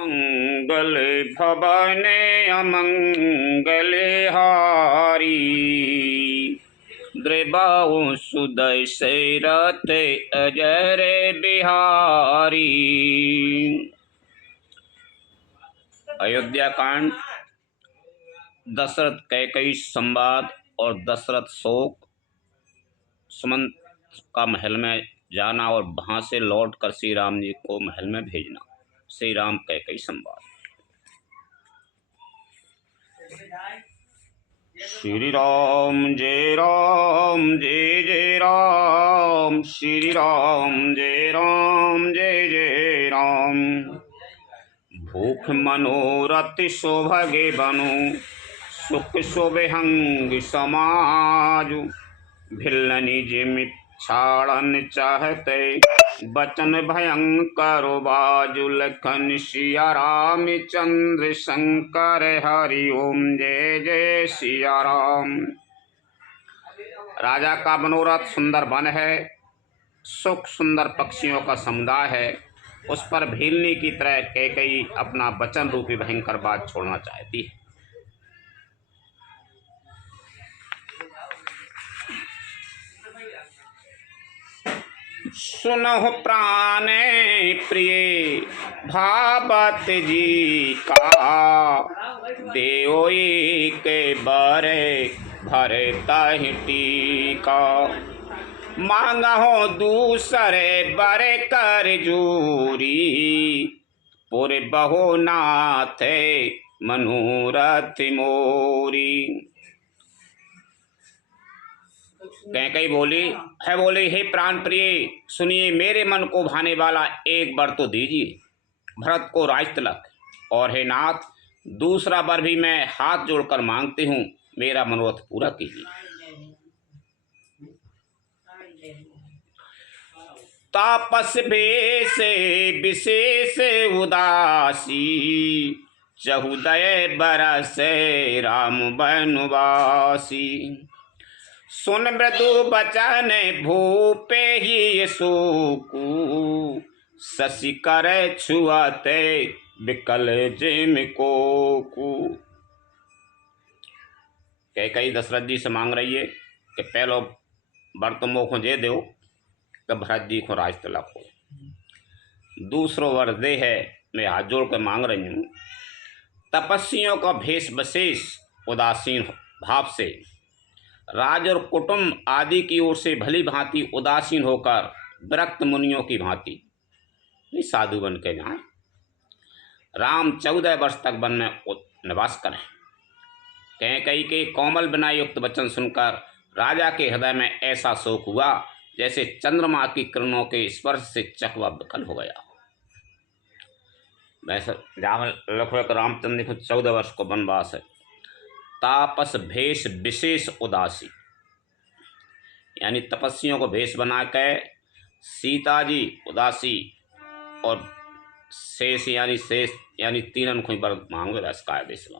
मंगल भवने अमंगले हारी, द्रिबाहु सुदय से रथ अजर बिहारी। अयोध्या कांड, दशरथ कैकई संवाद और दशरथ शोक, सुमंत का महल में जाना और वहां से लौटकर श्री राम जी को महल में भेजना। श्री राम कैकई संवाद। श्री राम जय जय राम, श्री राम जय जय राम। भूख मनोरथ शोभगे बनु, सुख शोभे हंग समाज। भिल्लनि जिमित छाड़न चाहते, बचन भयंकर बाजु। लखन सिया राम चंद्र शंकर, हरि ओम जय जय सिया राम। राजा का मनोरथ सुंदर वन है, सुख सुंदर पक्षियों का समुदाय है। उस पर भीलनी की तरह कैकई अपना वचन रूपी भयंकर बात छोड़ना चाहती है। सुनहु प्राणे प्रिय भावत जी का, देवोई के बरे भरे ताहि टीका। मांगहो दूसरे बरे कर जूरी, पुर बहु नाथे मनोरथ मोरी। कैकई बोली, हे प्राण प्रिय, सुनिए मेरे मन को भाने वाला एक वर तो दीजिए, भरत को राज तिलक। और हे नाथ, दूसरा वर भी मैं हाथ जोड़कर मांगती हूँ, मेरा मनोरथ पूरा कीजिए। तापस भेष विशेष उदासी, चहुदय बरस राम बनवासी। सुन मृदु बचन भूपे ही सूकू, शशि कर छुअते विकल जिम कोकू। कैकई दशरथ जी से मांग रही है कि पहलो वर तुम मोह दे दो कि भरत जी को राज तिलक हो। दूसरो वर दे है, मैं हाथ जोड़ कर मांग रही हूँ, तपस्वियों का भेष विशेष उदासीन भाव से, राज और कुटुंब आदि की ओर से भली भांति उदासीन होकर विरक्त मुनियों की भांति साधु बन के जाएं। राम 14 वर्ष तक वन में निवास करें। कैकई के कोमल विनय युक्त वचन सुनकर राजा के हृदय में ऐसा शोक हुआ जैसे चंद्रमा की किरणों के स्पर्श से चकवा विकल हो गया। वैसे रामचंद्र को 14 वर्ष को वनवास है। तापस भेष विशेष उदासी, यानी तपस्वियों को भेष बना के सीता जी उदासी और शेष यानी तीनन को वर मांगे रस कायदे से।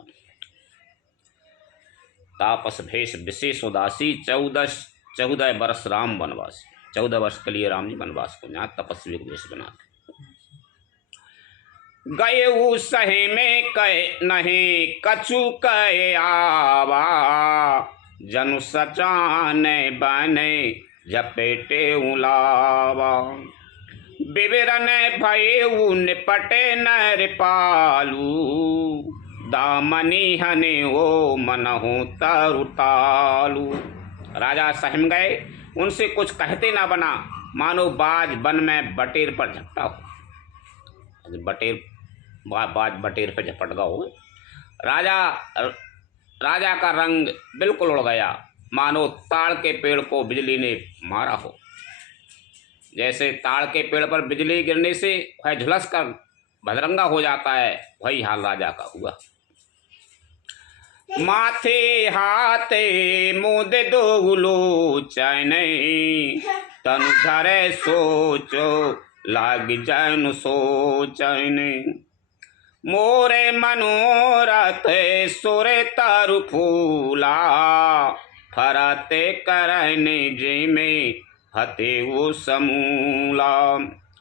तापस भेष विशेष उदासी, 14 वर्ष राम वनवासी। 14 वर्ष के लिए राम जी वनवास को यहाँ तपस्वी को भेष बना के गए। सहे में कहे नहीं कछु कहे आवा, जनु सचान बने झपेटे उलावा। विवरण भये निपटे नर पालू, दामनी हने ओ मनहु तरुतालू। राजा सहम गए, उनसे कुछ कहते ना बना, मानो बाज वन में बटेर पर झपटा हो। बाज बटेर पर झपट हो। राजा का रंग बिल्कुल उड़ गया, मानो ताड़ के पेड़ को बिजली ने मारा हो। जैसे ताड़ के पेड़ पर बिजली गिरने से वह झुलस कर भदरंगा हो जाता है, वही हाल राजा का हुआ। माथे हाथे मुदे दो लोचन, तनु धरे सोचो लाग जन सोचन। मोरे मनोरथ सुरे तरु फूला, फरते करने जिमे हते वो समूला।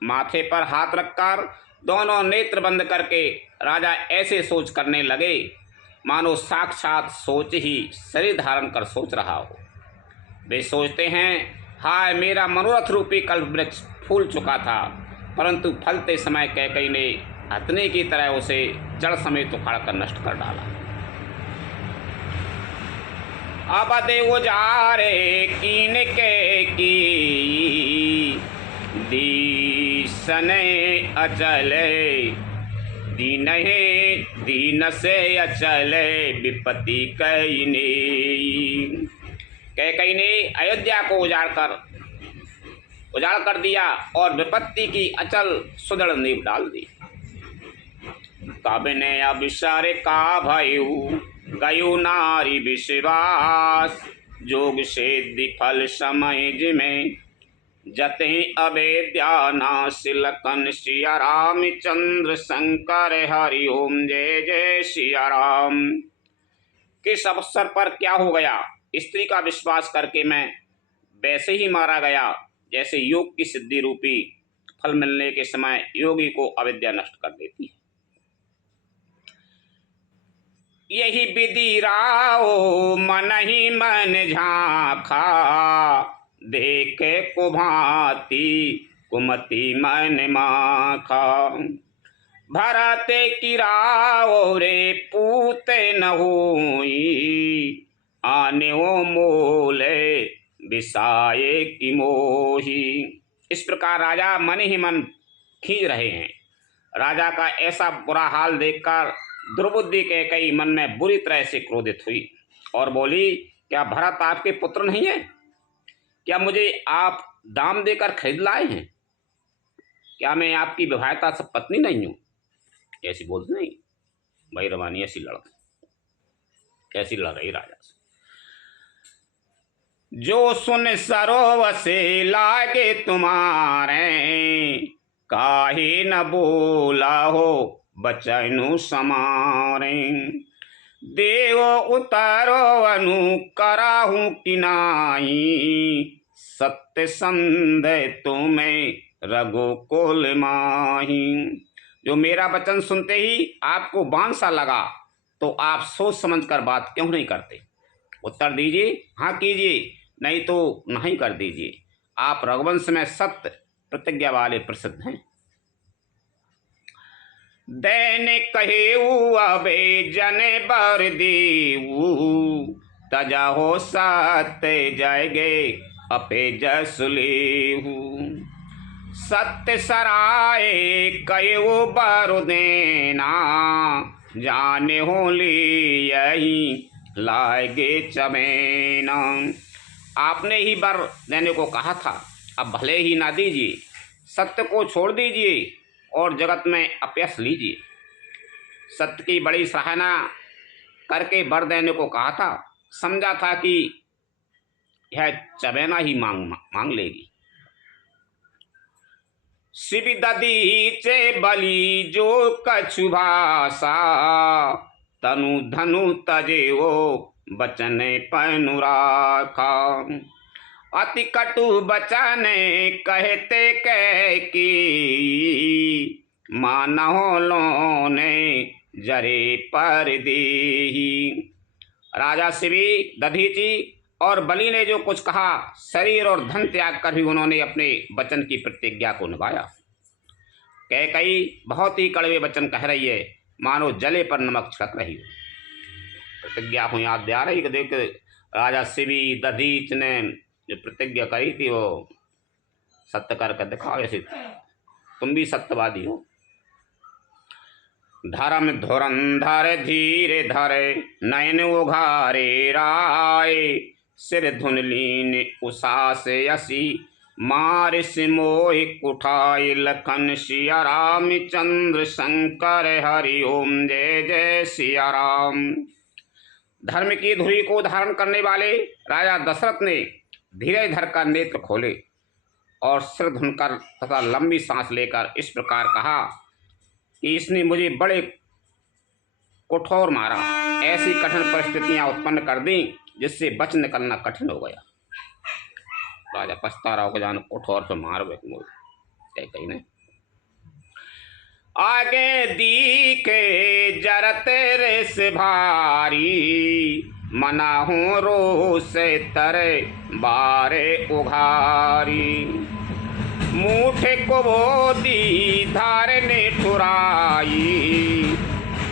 माथे पर हाथ रखकर दोनों नेत्र बंद करके राजा ऐसे सोच करने लगे मानो साक्षात सोच ही शरीर धारण कर सोच रहा हो। वे सोचते हैं, हाय मेरा मनोरथ रूपी कल्प वृक्ष फूल चुका था, परंतु फलते समय कैकई ने हथनी की तरह उसे जड़ समेत उखाड़ कर नष्ट कर डाला। अब दे उजारे कीन के की दीसने अचले दीन से अचले विपत्ति कैने। कैकई ने अयोध्या को उजाड़ कर दिया और विपत्ति की अचल सुदृढ़ नींव डाल दी। कब ने अविचार का भयु गयु नारी विश्वास, जोग सिद्धि फल समय जिमें जते अवेद्या नासिलकन सिया राम चंद्र शंकर हरि ओम जय जय सिया राम। किस अवसर पर क्या हो गया? स्त्री का विश्वास करके मैं वैसे ही मारा गया जैसे योग की सिद्धि रूपी फल मिलने के समय योगी को अविद्या नष्ट कर देती है। यही विधि राओ मन ही मन झांखा, देखे कुभाती कुमति मन माखा। भरत की राओ रे पूते न होई, आने ओ मोले बिसाए की मोही। इस प्रकार राजा मन ही मन खींच रहे हैं। राजा का ऐसा बुरा हाल देखकर दुर्बुद्धि कैकई मन में बुरी तरह से क्रोधित हुई और बोली, क्या भरत आपके पुत्र नहीं है? क्या मुझे आप दाम देकर खरीद लाए हैं? क्या मैं आपकी विवाहिता से पत्नी नहीं हूं? ऐसी बोलती नहीं भाई रवानी, ऐसी लड़ रही राजा से। जो सुन सरोवर से लागे तुम्हारे, काहे न बोला हो बचनु समारे। देव उतारो अनु कराहू किनाई, सत्य संदेह तुम्हें रघुकुल माही। जो मेरा वचन सुनते ही आपको बांध सा लगा तो आप सोच समझ कर बात क्यों नहीं करते? उत्तर दीजिए, हाँ कीजिए, नहीं तो नहीं कर दीजिए। आप रघुवंश में सत्य प्रतिज्ञा वाले प्रसिद्ध हैं। दैनिक कहेऊ अबे जने बर देऊ, तजा हो सत्य जाएगे अपे जसलेहू। सत्य सराय कहेऊ बर देना, जाने हो ले यही लागे चमेना। आपने ही बर देने को कहा था, अब भले ही ना दीजिए, सत्य को छोड़ दीजिए और जगत में अपयश लीजिए। सत्य की बड़ी सराहना करके वर देने को कहा था, समझा था कि यह चबेना ही मांग लेगी। शिव ददीचे बलि जो कछु भाषा, तनु धनु तजे वो बचन पनु राखा। अति कटु बचन कहते कह की, मानहो लोने जरे पर देही। राजा शिवी, दधीची और बलि ने जो कुछ कहा, शरीर और धन त्याग कर भी उन्होंने अपने वचन की प्रतिज्ञा को निभाया। कैकई बहुत ही कड़वे वचन कह रही है, मानो जले पर नमक छिड़क रही हो। प्रतिज्ञा को याद दिला रही कि देख, राजा शिवी दधीच ने जो प्रतिज्ञा करी थी वो सत्य करके दिखाओ, ऐसे तुम भी सत्यवादी हो। धर्म धुरंधर धीरे धरे, नयन उघारे राय। सिर धुन लीन उषा से यसी, मार से मोहि कुठाई। लखन सिया राम चंद्र शंकर हरि ओम जय जय सिया राम। धर्म की धुरी को धारण करने वाले राजा दशरथ ने धीरे धरकर नेत्र खोले और सिर धुनकर तथा लंबी सांस लेकर इस प्रकार कहा कि इसने मुझे बड़े कठोर मारा, ऐसी कठिन परिस्थितियां उत्पन्न कर दी जिससे बच निकलना कठिन हो गया। राजा पछता रहा हो जान कठोर से मार कहीं नहीं। आगे दीखे जरते रे से भारी, मना हूँ रो से तरे बारे उघारी। मूठे को वो दी धार ने ठुराई,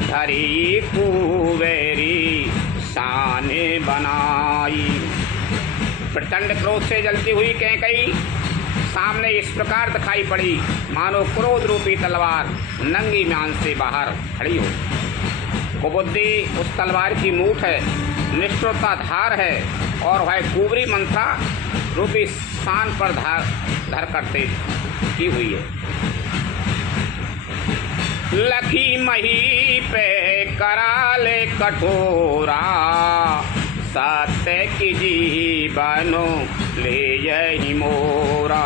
धरी कुबेरी शाने बनाई। प्रचंड क्रोध से जलती हुई कैकई सामने इस प्रकार दिखाई पड़ी मानो क्रोध रूपी तलवार नंगी म्यान से बाहर खड़ी हो। कुबुद्धि उस तलवार की मूठ है, निष्ठुरता धार है और वह कुबरी मंथा रूपी स्थान पर धर करते की हुई है। लखी मही पे कराले कठोरा, सत्य की जीवनो ले यही मोरा।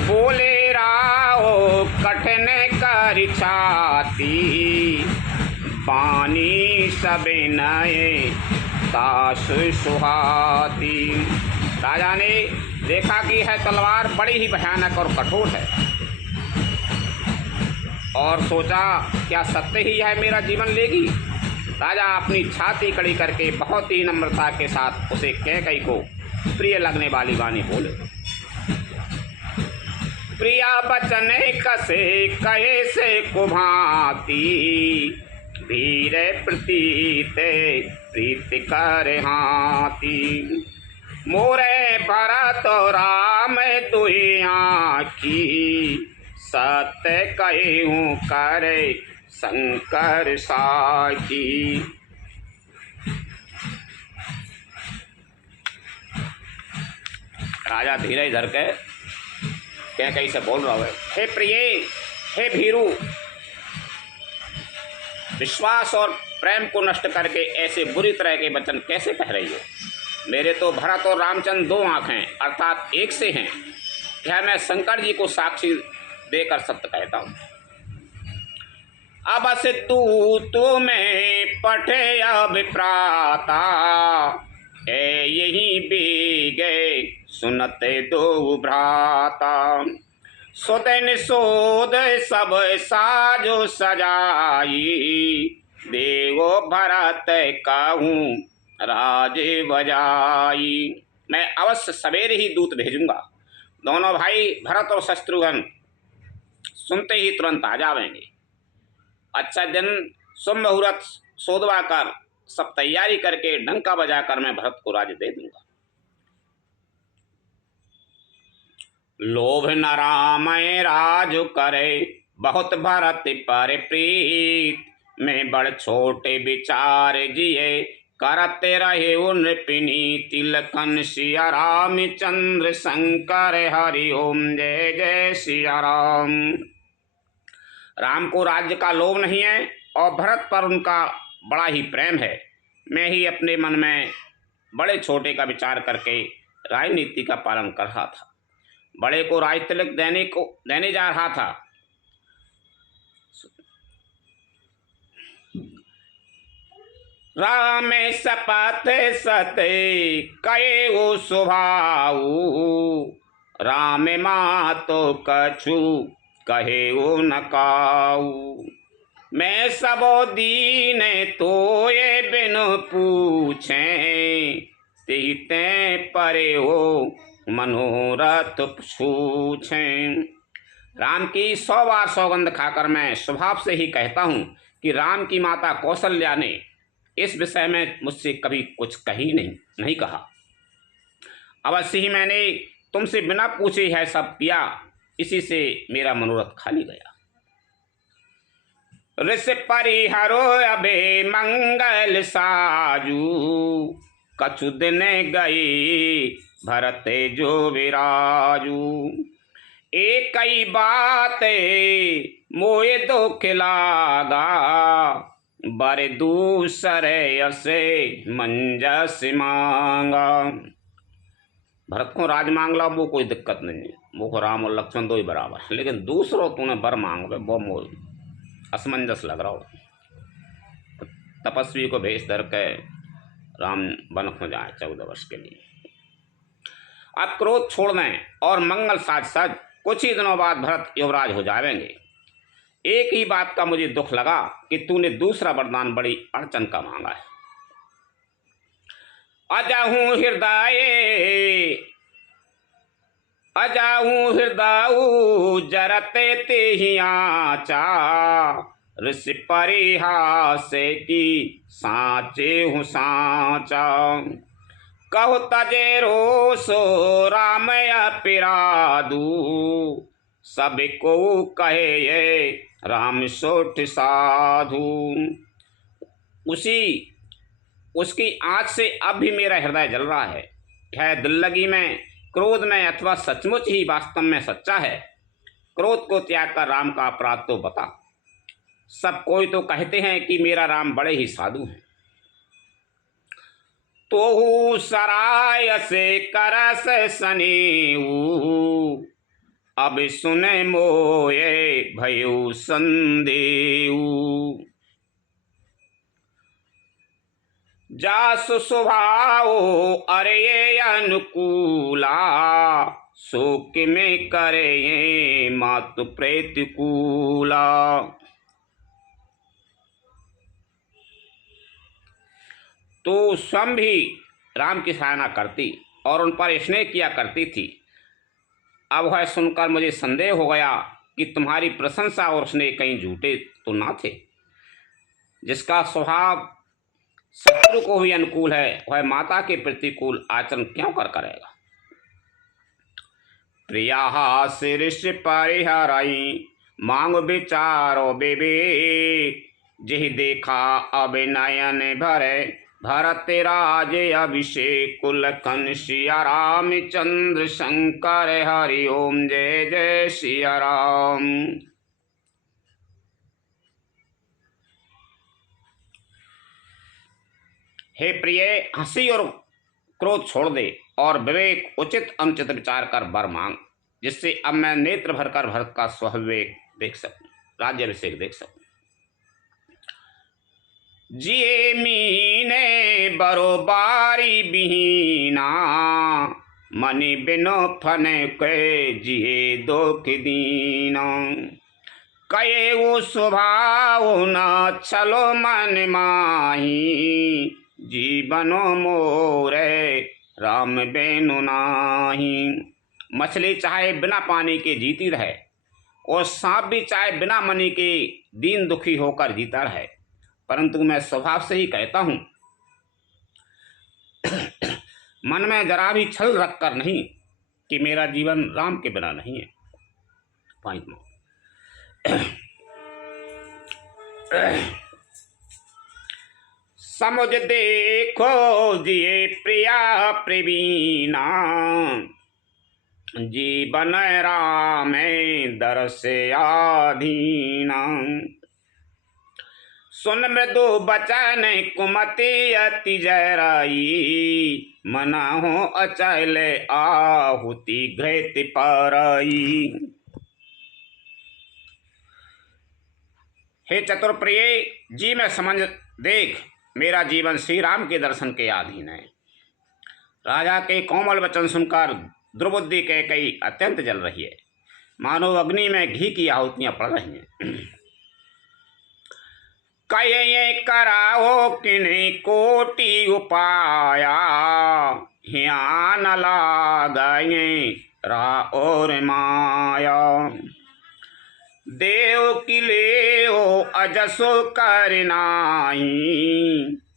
बोले राओ कठिन कर छाती, पानी सबे नए ताश सुहाती। राजा ने देखा कि यह तलवार बड़ी ही भयानक और कठोर है और सोचा क्या सत्य ही यह मेरा जीवन लेगी। राजा अपनी छाती कड़ी करके बहुत ही नम्रता के साथ उसे कैकई को प्रिय लगने वाली वाणी बोले। प्रिया बचन कसे कहे से कुभाती, धीरे प्रतीते प्रीति कर हाथी। मोरे भरत राम दुई आँखी, सत्य कहूँ करे शंकर साखी। राजा धीरे धर के कैकई से बोल रहा है, हे प्रिय, हे भीरू, विश्वास और प्रेम को नष्ट करके ऐसे बुरी तरह के वचन कैसे कह रही हो। मेरे तो भरत और रामचंद्र दो आँखें अर्थात एक से हैं, यह मैं शंकर जी को साक्षी देकर सत्य कहता हूँ। अब से तू में पठे अभिप्राता, यही भी गए सुनते दो भ्राता। सुदन सोद सब साजो सजाई, देवो भरत कहूँ राज बजाई। मैं अवश्य सवेरे ही दूत भेजूंगा, दोनों भाई भरत और शत्रुघ्न सुनते ही तुरंत आ जाएंगे। अच्छा दिन शुभ मुहूर्त सोदवा कर सब तैयारी करके डंका बजाकर मैं भरत को राज्य दे दूंगा। लोभ न राम राज करे, बहुत भरत पर प्रीत। में बड़ छोटे विचार जिए, करते रहे उन पिनी। तिलकन सिया रामचंद्र शंकर हरि ओम जय जय सिया राम। राम को राज्य का लोभ नहीं है और भरत पर उनका बड़ा ही प्रेम है। मैं ही अपने मन में बड़े छोटे का विचार करके राजनीति का पालन कर रहा था। बड़े को राज तिलक देने जा रहा था। राम सपथ सते कये वो स्वभाव, राम मातो कछु कहे वो नकाऊ। मैं सबो दीन तो ये बिनु पूछे, तीते परे हो मनोरथ पूछे। राम की 100 बार सौगंध खाकर मैं स्वभाव से ही कहता हूँ कि राम की माता कौशल्या ने इस विषय में मुझसे कभी कुछ नहीं कहा। अवश्य ही मैंने तुमसे बिना पूछे है सब किया, इसी से मेरा मनोरथ खाली गया। ऋष परिहरो अबे मंगल साजू, कछु दिन गई भरते जो विराजू। एक ही बात मोए दो खिलागा, बर दूसरे असे मंजस मांगा। भरत को राज मांग ला वो कोई दिक्कत नहीं है, वो को राम और लक्ष्मण दो ही बराबर है, लेकिन दूसरों तूने बर मांग रहे वो मोल असमंजस लग रहा हो। तपस्वी को भेज धर के राम वन हो जाए 14 वर्ष के लिए। अब क्रोध छोड़ दें और मंगल साज कुछ ही दिनों बाद भरत युवराज हो जाएंगे। एक ही बात का मुझे दुख लगा कि तूने दूसरा वरदान बड़ी अड़चन का मांगा है। अजाहूं हृदय जरते तेहियाचा ऋषि परिहास की साचे हूँ साचा। कहो तजे रोसो राम पिरादू सब को कहे ये राम सोठ साधु। उसकी आँच से अब भी मेरा हृदय जल रहा है। यह दिल्लगी में, क्रोध में अथवा सचमुच ही वास्तव में सच्चा है? क्रोध को त्याग कर राम का अपराध तो बता। सब कोई तो कहते हैं कि मेरा राम बड़े ही साधु हैं। तो सराय से करस सनेऊ अब सुने मोये भयउ संदेऊ। जासु स्वभाव अरे अनुकूला शोक में करे मातु प्रतिकूला। तो स्वयं भी राम की सराहना करती और उन पर स्नेह किया करती थी। अब वह सुनकर मुझे संदेह हो गया कि तुम्हारी प्रशंसा और स्नेह कहीं झूठे तो ना थे। जिसका स्वभाव शत्रु को भी अनुकूल है, वह माता के प्रतिकूल आचरण क्यों करेगा? प्रिया शीर्ष परिहराई मांग विचारो विवेक। जिह देखा अब नयन भरे भरत राज अभिषेक। कुलखन सिया रामचंद्र शंकर हरि ओम जय जय सिया राम। हे प्रिय, हंसी और क्रोध छोड़ दे और विवेक उचित अनुचित विचार कर वर मांग, जिससे अब मैं नेत्र भरकर भरत का स्वविवेक देख सकूं, राज्याभिषेक देख सकूं। जिए मीने बरोबारी बिहीना मनि बिनो फने के जिए दुख दीना। कये वो स्वभाव न छलो मन माही जीवनो मोरे राम बेनु नाही। मछली चाहे बिना पानी के जीती रहे और सांप भी चाहे बिना मनी के दीन दुखी होकर जीता रहे, परंतु मैं स्वभाव से ही कहता हूं, मन में जरा भी छल रखकर नहीं कि मेरा जीवन राम के बिना नहीं है। समुझ देखो जिए प्रिया प्रवीणा जीवन राम दरस आधीना। सुन मृदु बचन कुमति अति जराई मना हो अचल आहुति घृत पाराई। हे चतुर प्रिय जी, मैं समझ देख, मेरा जीवन श्री राम के दर्शन के अधीन है। राजा के कोमल वचन सुनकर दुर्बुद्धि कैकेयी अत्यंत जल रही है, मानो अग्नि में घी की आहुतियां पड़ रही हैं। कये कराओ किन्हीं कोटि उपाया ध्यान लागये रा और माया। देव किले ओ अजसो करनाही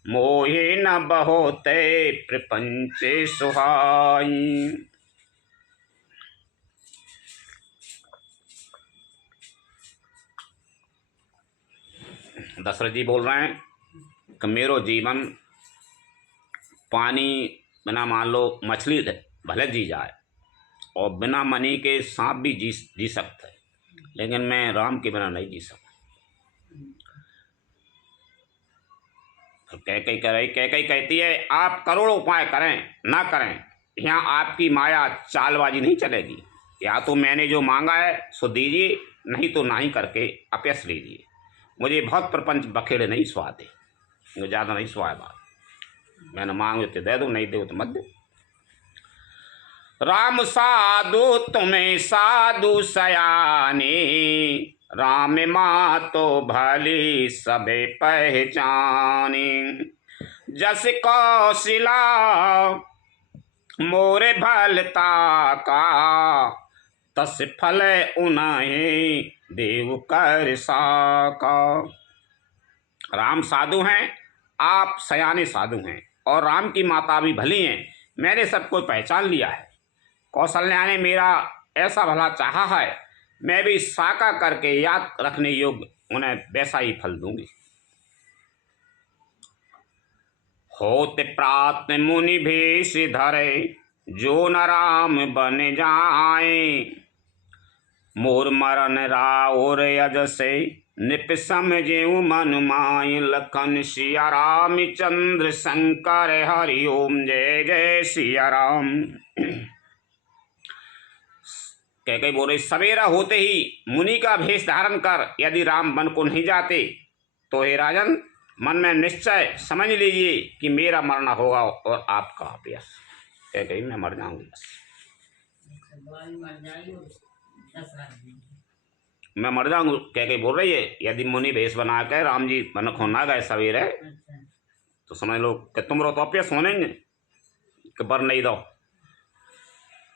मोहे न बहुते प्रपंच सुहाई। दशरथ जी बोल रहे हैं कि मेरो जीवन पानी बिना, मान लो मछली भले जी जाए और बिना मनी के सांप भी जी सकता है, लेकिन मैं राम के बिना नहीं जी सकता। तो कैकेयी कहती है, आप करोड़ों उपाय करें ना करें, यहाँ आपकी माया चालबाजी नहीं चलेगी। या तो मैंने जो मांगा है सो दीजिए, नहीं तो नहीं करके अपयश लीजिए। मुझे बहुत प्रपंच बखेड़े नहीं स्वाद है, मुझे ज़्यादा नहीं स्वाद बात। मैंने मांगे तो दे दो, नहीं दे तो मत दे। राम साधु तुम्हें साधु सयाने राम माँ तो भली सबे पहचानी। जस कौशिला मोरे भलता का, तस फल उन्हें देव कर साका। राम साधु हैं, आप सयाने साधु हैं, और राम की माता भी भली हैं। मैंने सबको पहचान लिया है। कौशल्या ने मेरा ऐसा भला चाहा है, मैं भी साका करके याद रखने योग्य उन्हें वैसा ही फल दूंगी। होते प्रात मुनि भेष धरे, जो न राम बन जाए। मोर मरन राउर यज से, निप समझेऊ मन माय। लखन सिया राम चंद्र शंकर, हरि ओम जय जय सिया राम। कैकेयी बोले, सवेरा होते ही मुनि का भेष धारण कर यदि राम वन को नहीं जाते तो हे राजन, मन में निश्चय समझ लीजिए कि मेरा मरना होगा और आपका अभ्यास। कैकेयी मैं मर जाऊंगी, मैं मर जाऊंगी। कैकेयी बोल रही है, यदि मुनि भेष बना के राम जी वन को ना गए सवेरे, तो समझ लो कि तुम रो तो अभ्यास होने कि बर नहीं दो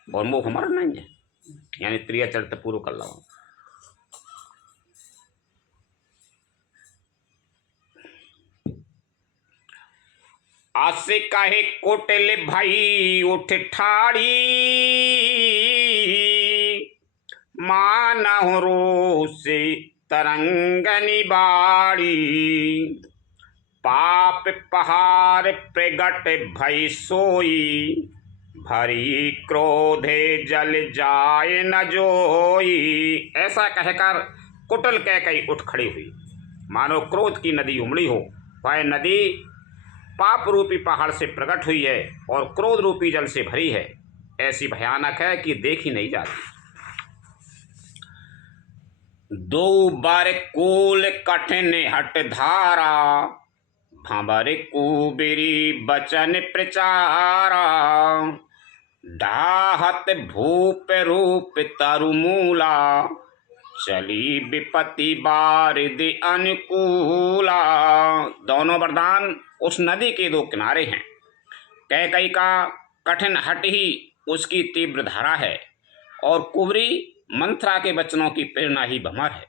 और मुख मर नहीं है, यानी त्रिया चरित्र पूर्व कर लो। आसे कहे कोटले भाई उठ ठाड़ी, मानहु रोसे तरंगनी बाड़ी। पाप पहाड़ प्रगट भई सोई, भरी क्रोधे जल जाए न जोई। ऐसा कहकर कुटिल कैकेयी उठ खड़ी हुई, मानो क्रोध की नदी उमड़ी हो। वह नदी पाप रूपी पहाड़ से प्रकट हुई है और क्रोध रूपी जल से भरी है। ऐसी भयानक है कि देखी नहीं जाती। दो बार कूल कठिन हट धारा, भंवर कुबेरी बचन प्रचारा। डाहत भूप रूप तरुमूला, चली विपत्ति बारिद अनुकूला। दोनों वरदान उस नदी के दो किनारे हैं। कैकेयी का कठिन हट ही उसकी तीव्र धारा है, और कुबरी मंथरा के वचनों की प्रेरणा ही भंवर है।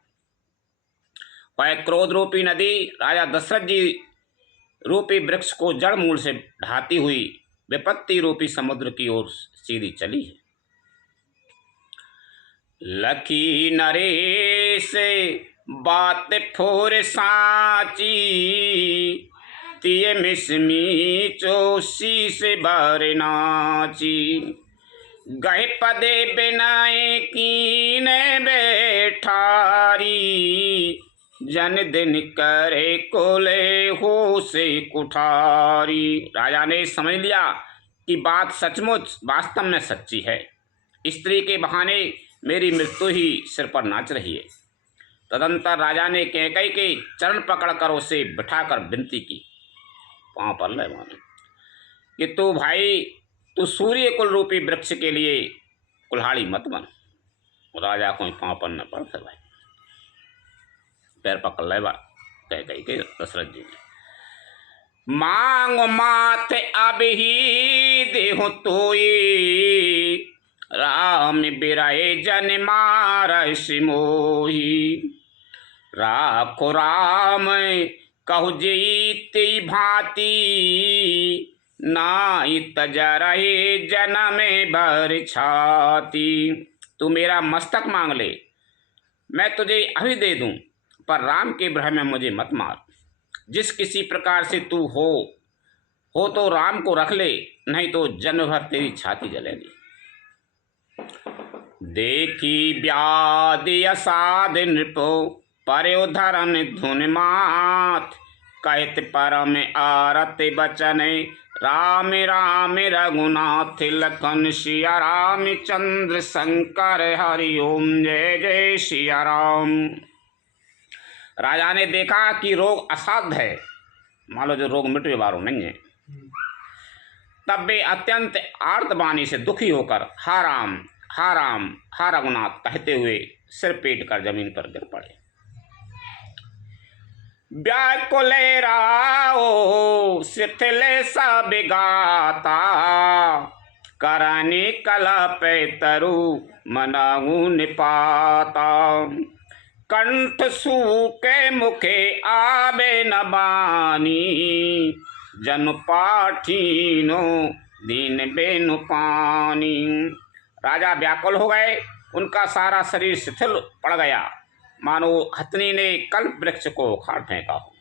वह क्रोध रूपी नदी राजा दशरथ जी रूपी वृक्ष को जड़ मूल से ढाती हुई विपत्ति रूपी समुद्र की ओर सीधी चली है। लखी नरेश बात फोर साची, तिय मिसमी चोसी से भर नाची। गए पदे बिनाए कीन बैठारी, जन दिन करे कोले हो से कुठारी। राजा ने समझ लिया कि बात सचमुच वास्तव में सच्ची है। स्त्री के बहाने मेरी मृत्यु ही सिर पर नाच रही है। तदंतर राजा ने कैकेयी के चरण पकड़कर उसे बिठाकर विनती की, पांव पर ले माने, कि तू भाई, तू सूर्य कुल रूपी वृक्ष के लिए कुल्हाड़ी मत बन। राजा को पांव पर न पड़ते भाई, पैर पकड़ ले बा कैकेयी के दशरथ जी ने। मांग माथ अब ही देहु तोई, राम बिराए जन मारस मोही। राखो राम कहु जेती भांति, नाई तजरहे जन्म भर छाती। तू मेरा मस्तक मांग ले, मैं तुझे अभी दे दूं, पर राम के भ्रम में मुझे मत मार। जिस किसी प्रकार से तू हो तो राम को रख ले, नहीं तो जन्म भर तेरी छाती जलेगी। देखी व्याधि असाध नृपो, पर्यो धरन धुन मात। कहत परम आरत बचन, राम राम रघुनाथ। लखन सिया राम चंद्र शंकर, हरि ओम जय जय सिया राम। राजा ने देखा कि रोग असाध्य है, मान लो जो रोग मिटने वाला नहीं है। तब वे अत्यंत आर्तवाणी से दुखी होकर हा राम हा रघुनाथ कहते हुए सिर पीट कर जमीन पर गिर पड़े। व्याकुले राओ शिथिले सा बिगाता, करनी कलप तरु मनाऊ निपाता। कंठ सूके मुखे आबे न बानी, जन पाठीनो दीन बेनु पानी। राजा व्याकुल हो गए, उनका सारा शरीर शिथिल पड़ गया, मानो हथनी ने कल्प वृक्ष को उखाड़ फेंका हो।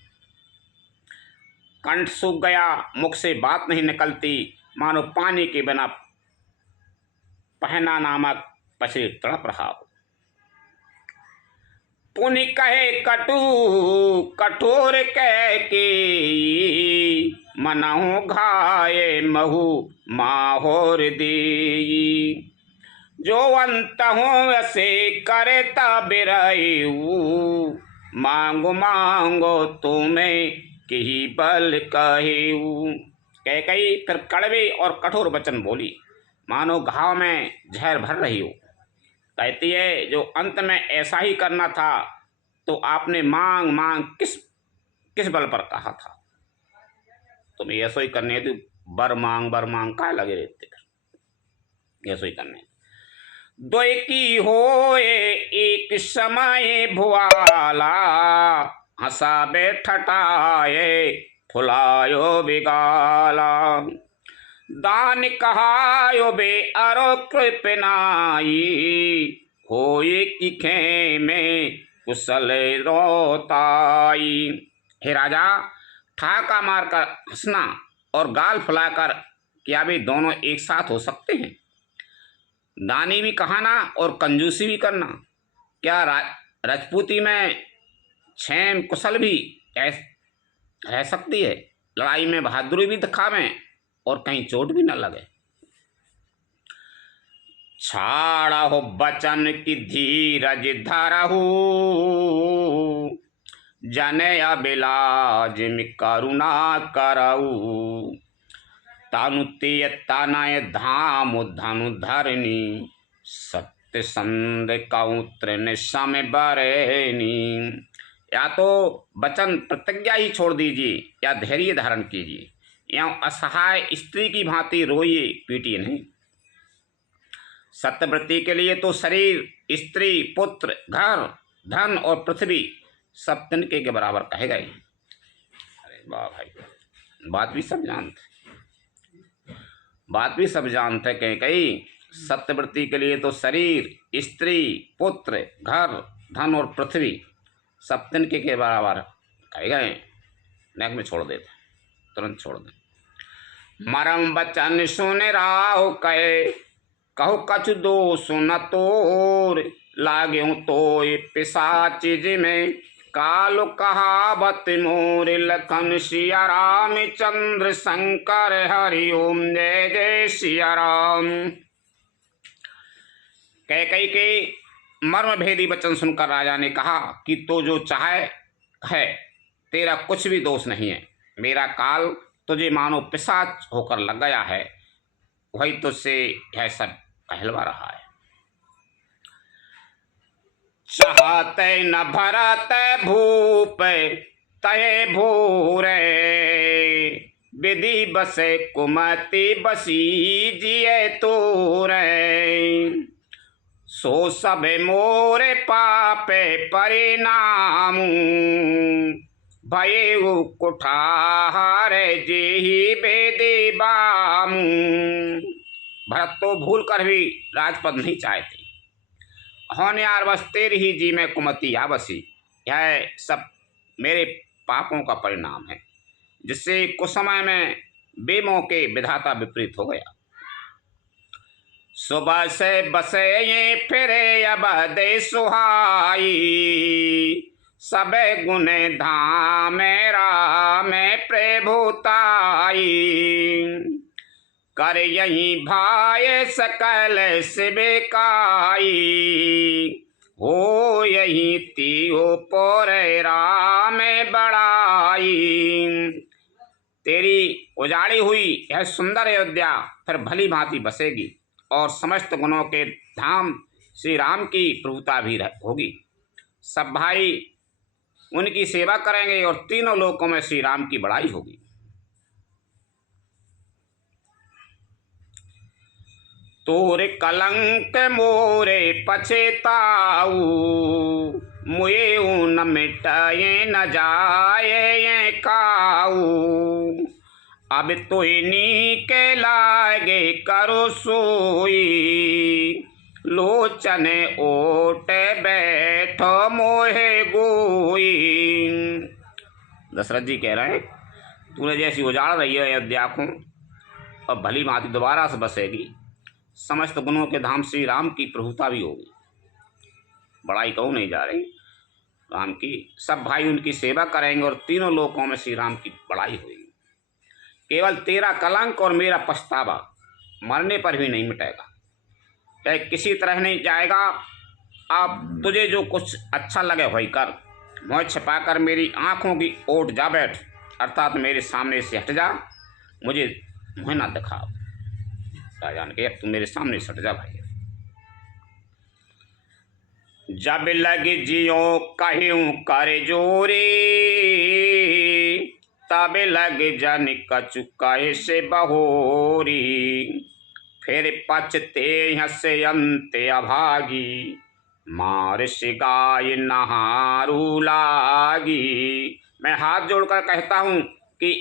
कंठ सूख गया, मुख से बात नहीं निकलती, मानो पानी के बिना पहना नामक पक्षी तड़प रहा हो। पुनि कहे कटु कठोर कह के, मनहु घाये महु माहोर देई। जो अंत हूँ वैसे करे बिरऊ, मांगो मांगो तुम्हें कही बल कहेऊ। कैकई फिर कड़वे और कठोर वचन बोली, मानो घाव में जहर भर रही हो। कहती है, जो अंत में ऐसा ही करना था तो आपने मांग मांग किस बल पर कहा था। तुम्हें ऐसा ही करने तो बर मांग काय लगे रहते, ऐसा ही करने। दो की होए एक समय भुआला, हंसाबे ठटाए फुलायो बिगाला। दान कहायो बे अरो कृपनाई, होए की खेमे कुशल रोताई। हे राजा, ठाका मारकर हंसना और गाल फुलाकर क्या वे दोनों एक साथ हो सकते हैं? दानी भी कहाना और कंजूसी भी करना, क्या राजपूती में क्षेम कुशल भी रह सकती है? लड़ाई में बहादुरी भी दिखावें और कहीं चोट भी न लगे। छाड़ा हो बचन की धीरज धरहु, जने अबिलाज में करुणा करऊ। तानु तेय तनय धाम धनु धरनी, सत्य संद कौत्र ने समय बरनी। या तो वचन प्रतिज्ञा ही छोड़ दीजिए या धैर्य धारण कीजिए, या असहाय स्त्री की भांति रोइए पीटिए नहीं। सत्यव्रती के लिए तो शरीर, स्त्री, पुत्र, घर, धन और पृथ्वी सब तिनके के बराबर कहे गए। अरे वाह भाई, बात भी सब जानते कहीं सत्यव्रती के लिए तो शरीर, स्त्री, पुत्र, घर, धन और पृथ्वी सब तिनके के बराबर कहे गए। नेक में छोड़ देते, तुरंत छोड़ दे। मरम बचन सुन राव कहे, कहो कछु दोष न तोर। लाग्यो तो ये पिशाच में, कालो कहावत मोर। लखन सिया राम चंद्र शंकर हरिओम, जय जय सिया राम। कैकई के मर्म भेदी वचन सुनकर राजा ने कहा कि तो जो चाहे है, तेरा कुछ भी दोष नहीं है। मेरा काल तुझे मानो पिशाच होकर लग गया है, वही तुझसे यह सब कहलवा रहा है। चाहते न भरत भूप तय भूरे, विधि बसे कुमति बसी जिये तोरे। सो सब मोरे पापे परिणाम, भयउ कुठार जेहि बेदे बाम। भरत तो भूल कर भी राजपद नहीं चाहते, होनियार बस तेरी ही जी में कुमति आ बसी। यह सब मेरे पापों का परिणाम है, जिससे कुछ समय में बेमौके विधाता विपरीत हो गया। सुबह से बसे ये फिरे अब दे सुहाई, सब गुण धाम राम प्रभुताई। कर यही भाई सकल शिविकाई, हो यही तियो पर राम बड़ाई। तेरी उजाड़ी हुई यह सुंदर अयोध्या फिर भली भांति बसेगी और समस्त गुणों के धाम श्री राम की प्रभुता भी होगी। सब भाई उनकी सेवा करेंगे और तीनों लोकों में श्री राम की बड़ाई होगी। तोरे कलंक मोरे पछताऊ, मुए न मिटाए न जाए काऊ। अब तो इन्हीं के लागे करो सोई, लोचन ओट बैठो मोहे गोई। दशरथ जी कह रहे हैं, तूने जैसी उजाड़ रही है अयोध्या को, अब भली भांति दोबारा से बसेगी। समस्त गुणों के धाम श्री राम की प्रभुता भी होगी। बड़ाई कहूँ नहीं जा रही राम की। सब भाई उनकी सेवा करेंगे और तीनों लोकों में श्री राम की बड़ाई होगी। केवल तेरा कलंक और मेरा पछतावा मरने पर भी नहीं मिटेगा, चाहे किसी तरह नहीं जाएगा। अब तुझे जो कुछ अच्छा लगे वही कर। मुँह छिपाकर मेरी आंखों की ओट जा बैठ, अर्थात मेरे सामने से हट जा, मुझे मुँह ना दिखा। राजा ने कहा, तू मेरे सामने से हट जा भाई। जब लग जियो कहूँ कर जोरी, तब लग जन कछु कहे से बहोरी। फिर पचते हंसे अंत अभागी, मार से गाय नहारू लागी। मैं हाथ जोड़कर कहता हूँ कि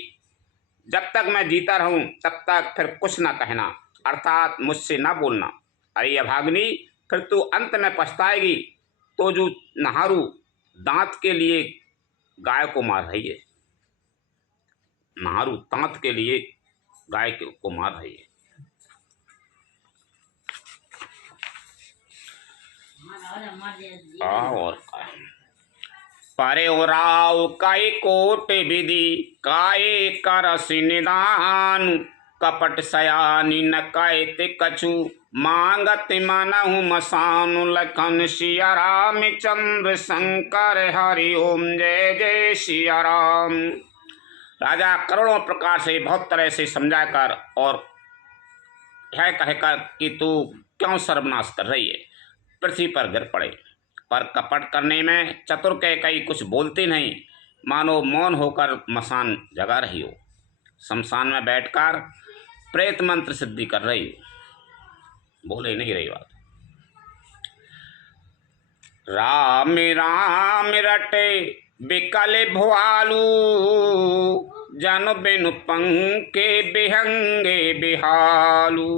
जब तक मैं जीता रहूं तब तक फिर कुछ ना कहना, अर्थात मुझसे ना बोलना। अरे अभागिनी, फिर तू अंत में पछताएगी। तो जो नहारू दांत के लिए गाय को मार रही है, नहारू दांत के लिए गाय को मार रही है। और परे राव काई कोट विधि, काये करस निदान। कपट सयानी न कहते कछु, मांगत मनहु मसानु। लखन सिया राम चंद्र शंकर हरि ओम, जय जय सिया राम। राजा करोड़ों प्रकार से बहुत तरह से समझाकर और यह कहकर कि तू क्यों सर्वनाश कर रही है, पृथ्वी पर गिर पड़े। पर कपट करने में चतुर कैकेयी कुछ बोलती नहीं, मानो मौन होकर मसान जगा रही हो। शमशान में बैठकर प्रेत मंत्र सिद्धि कर रही हो, बोले नहीं रही बात। राम राम रटे बिकल भुआलू, जन बिनु पंके बिहंगे बिहालू।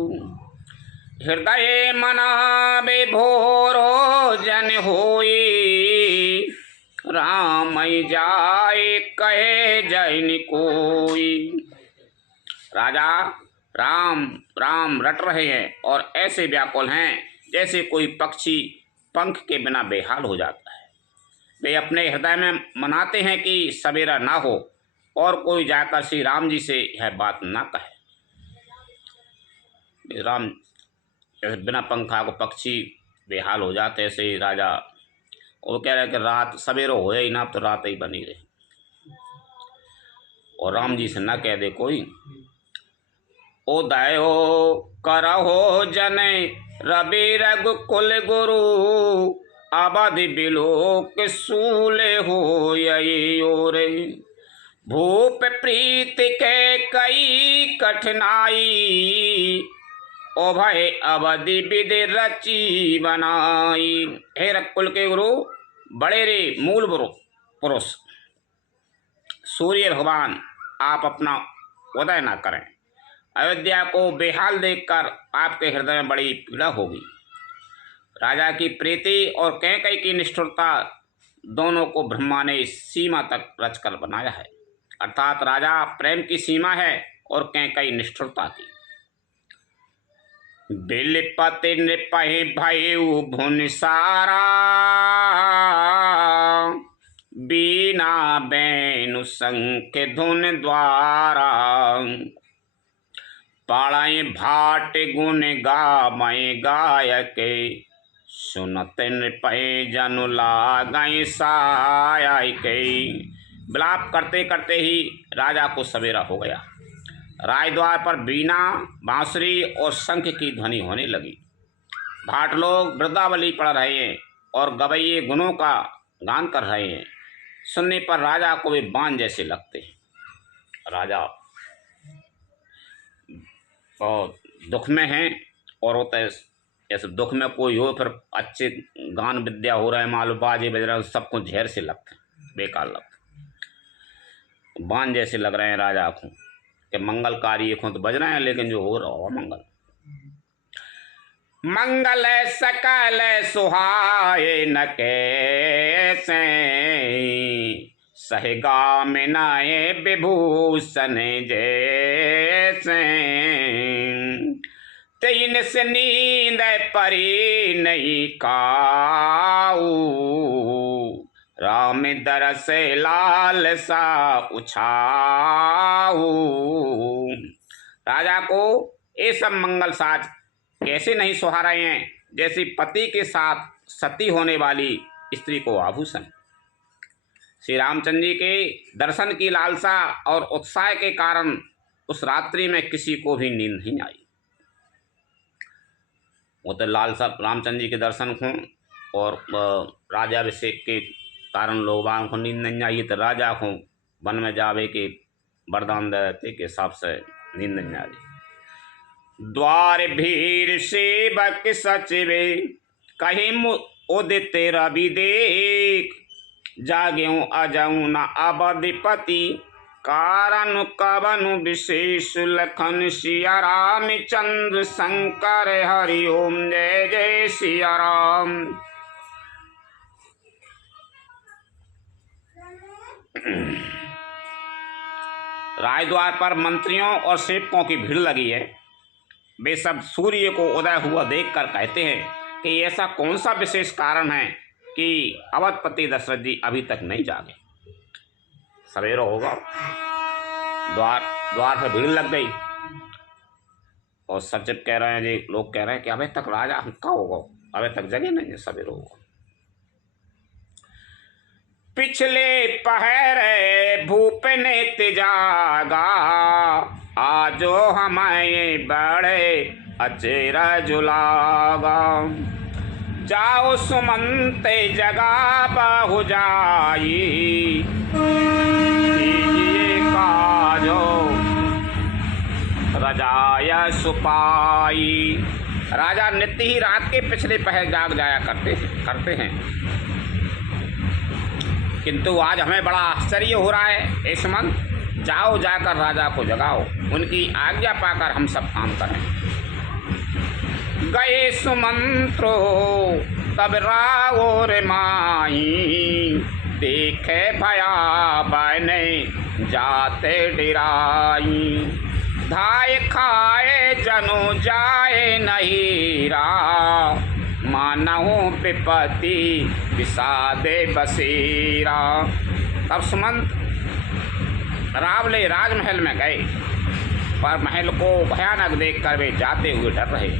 हृदय मनावे भोरो जन होई, राम जाए कहे जैन कोई। राजा राम राम रट रहे हैं और ऐसे व्याकुल हैं जैसे कोई पक्षी पंख के बिना बेहाल हो जाता है। वे अपने हृदय में मनाते हैं कि सवेरा ना हो और कोई जाकर श्री राम जी से यह बात ना कहे। राम बिना पंखा को पक्षी बेहाल हो जाते ऐसे राजा, वो कह रहे कि रात सवेरा हो ही ना, तो रात ही बनी रही। और राम जी से न कह दे कोई, ओ दयो करहो जन रवि रघुकुल गुरु, अवधि बिलोक सूले हो यही ओरे। भूप प्रीत के कई कठिनाई, ओ भय अवधि विधि रची बनाई। हे रघुकुल के गुरु, बड़े रे मूल पुरुष सूर्य भगवान, आप अपना उदय ना करें। अयोध्या को बेहाल देखकर आपके हृदय में बड़ी पीड़ा होगी। राजा की प्रीति और कैकेयी की निष्ठुरता दोनों को ब्रह्मा ने सीमा तक रचकर बनाया है, अर्थात राजा प्रेम की सीमा है और कैकेयी निष्ठुरता की। बिलपति नृपहि भयउ भुन सारा, बीना बैनु शंख धुन द्वारा। पाड़य भाट गुण गावै गायक, सुनत नृपहि जनु लागै सायक। विलाप करते करते ही राजा को सवेरा हो गया। राजद्वार पर बीना, बांसुरी और शंख की ध्वनि होने लगी। भाट लोग वृद्धावली पढ़ रहे हैं और गवैये गुणों का गान कर रहे हैं। सुनने पर राजा को वे बाण जैसे लगते हैं। राजा और दुख में हैं और होता है ऐसे दुख में कोई हो फिर अच्छे गान विद्या हो रहा है, मालूम बाजे बज रहा है, सबको झेर से लगते हैं, बेकार लगते, बाण जैसे लग रहे हैं राजा को कि मंगलकारी एक तो बज रहे हैं, लेकिन जो हो रहा हो मंगल। मंगल सकल सुहाए न कैसे, सहेगा में नाये विभूषण जैसे, तीन से नींद परी नहीं काऊ, राम दरस लाल सा उछाऊ। राजा को ये सब मंगल साज कैसे नहीं सुहा रहे हैं, जैसे पति के साथ सती होने वाली स्त्री को आभूषण। श्री रामचंद्र जी के दर्शन की लालसा और उत्साह के कारण उस रात्रि में किसी को भी नींद नहीं आई। वो तो लालसा रामचंद्र जी के दर्शन को और राजाभिषेक के कारण लोगों को नींद नहीं आई, तो राजा को वन में जावे के वरदान दे देते के हिसाब से नींद नहीं आ रही। द्वार भीर सेवक सचिवे कहीं उदित रवि देख, जाग्यों अजऊ न अवधिपति कारण कवनु विशेष लखन सिया राम चंद्र शंकर हरि ओम जय जय सिया राम। राजद्वार पर मंत्रियों और सेवकों की भीड़ लगी है। वे सब सूर्य को उदय हुआ देखकर कहते हैं कि ऐसा कौन सा विशेष कारण है कि अवधपति दशरथ जी अभी तक नहीं जागे। सवेरा होगा, द्वार पर भीड़ लग गई और सचिव कह रहे हैं जी, लोग कह रहे हैं कि अभी तक राजा का होगा, अभी तक जगे नहीं है, सवेरा होगा। पिछले पहरे भूप ने जागा, आजो हमें बड़े अचेरा जुलागा, जाओ सुमंते जगा बहु जाई, काजो रजाया सुपाई। राजा नित्य ही रात के पिछले पहर जाग जाया करते हैं, किंतु आज हमें बड़ा आश्चर्य हो रहा है। ए सुमंत, जाओ जाकर राजा को जगाओ, उनकी आज्ञा पाकर हम सब काम करें। गए सुमंत्रो तब रावो रे माही, देखे भया बने जाते डिराई, धाय खाए जनो जाए नहीं रा, मानहु विपत्ति विषादे बसेरा। तब सुमंत रावले राजमहल में गए, पर महल को भयानक देखकर वे जाते हुए डर रहे।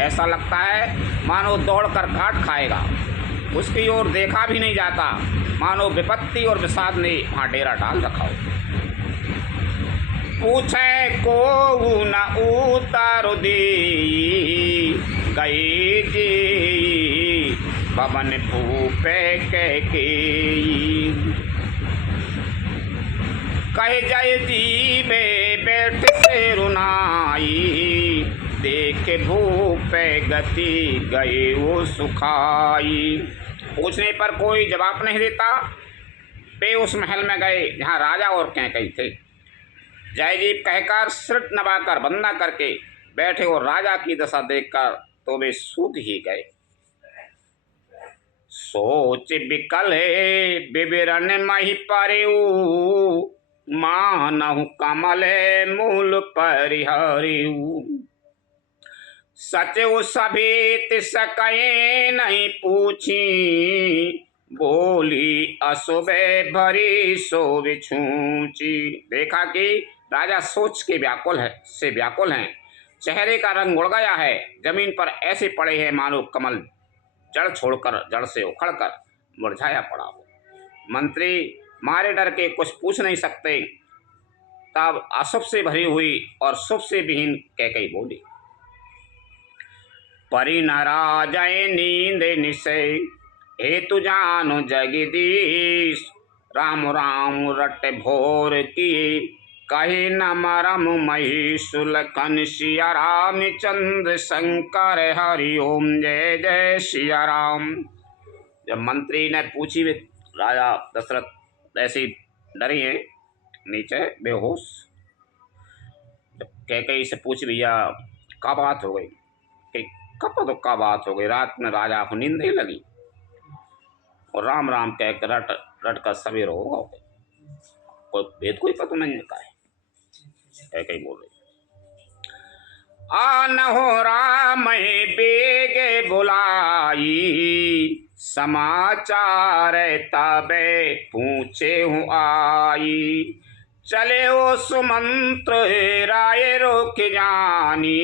ऐसा लगता है मानो दौड़कर काट खाएगा, उसकी ओर देखा भी नहीं जाता, मानो विपत्ति और विषाद ने वहाँ डेरा डाल रखा हो। पूछे को न उतार दी गई जी, पवन भूपे के कहे जय जी बे बैठ से रुनाई, देख भूपे गति गए वो सुखाई। पूछने पर कोई जवाब नहीं देता। वे उस महल में गए जहाँ राजा और कैकई थे। जयजीत कहकर सिर नवाकर वंदना करके बैठे और राजा की दशा देखकर तो वे सूत ही गए। सोच विकल विवरण मही परिऊ, मानहु कमल मूल परिहरिऊ, सचो सभी तिसकए नहीं पूछी, बोली अशुभे भरी सो विछूची। देखा कि राजा सोच के व्याकुल हैं, चेहरे का रंग उड़ गया है, जमीन पर ऐसे पड़े हैं मानो कमल जड़ छोड़कर जड़ से उखड़कर मुरझाया पड़ा हो। मंत्री मारे डर के कुछ पूछ नहीं सकते। तब अशुभ से भरी हुई और शुभ से विहीन कैकई बोली, परि न राजय नींद निशय, हेतु जानो जगदीश। राम राम रट भोर किए, कहे न मरम महेश। लखन सिया रामचंद्र शंकर, हरि ओम जय जय सिया राम। जब मंत्री ने पूछी, राजा दशरथ ऐसी डरी हैं नीचे बेहोश। जब कैकेयी से पूछी, भैया क्या बात हो गई? कब तो क्या बात हो गई? रात में राजा को नींद नहीं लगी और राम राम कह कर रट कर सवेर होगा, कोई भेद कोई पता नहीं का है। कैकेयी बोल रही, आन हो राम बेगे बुलाई, समाचार तबे पूछे हूँ आई। चले ओ सुमंत्र राय रोक जानी,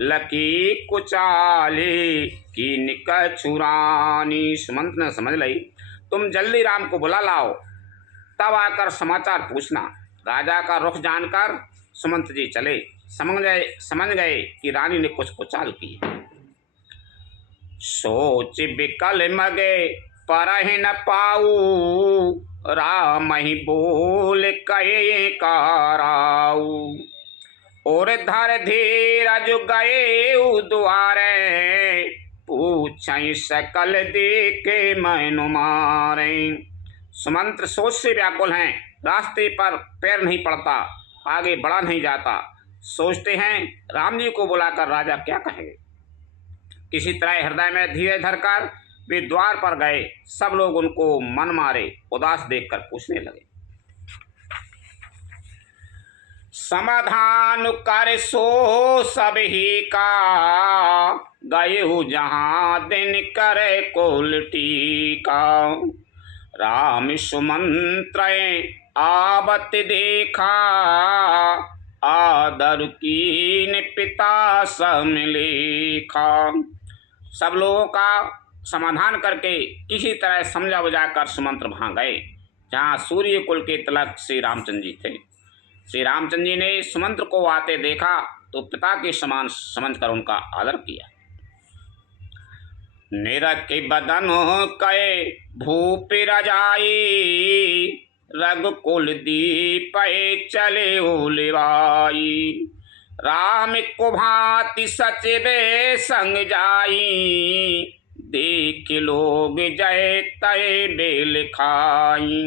लकी कुचाले की निकल छुरानी। सुमंत्र ने समझ ली, तुम जल्दी राम को बुला लाओ, तब आकर समाचार पूछना। राजा का रुख जानकर सुमंत्र जी चले। समझ गए कि रानी ने कुछ कुचाल की। सोच बिकल मगे परहि न पाऊ, राम ही बोल कहे कराऊ। और धर धीरज गए द्वारे, पूछई सकल देखे मैनु मारे। सुमंत्र सोच से व्याकुल हैं, रास्ते पर पैर नहीं पड़ता, आगे बढ़ा नहीं जाता। सोचते हैं राम जी को बुलाकर राजा क्या कहेंगे। किसी तरह हृदय में धीरे धरकर वे द्वार पर गए। सब लोग उनको मन मारे उदास देखकर पूछने लगे, समाधान कर सो सब ही का, गए हो जहां दिन करे कोलटी का। राम सुमंत्र आवत देखा, आदर कीन पिता समलेखा। सब लोगों का समाधान करके किसी तरह समझा बुझाकर सुमंत्र वहां गए जहाँ सूर्य कुल के तिलक श्री रामचंद्र जी थे। श्री रामचंद्र जी ने सुमंत्र को आते देखा तो पिता के समान समझकर उनका आदर किया। निरख बदन कहे भूप रजाई, रघुकुल दीप चले उलिवाई। राम को भांति सचिवे संग जाई, देख लोग जय तय बेल खाई।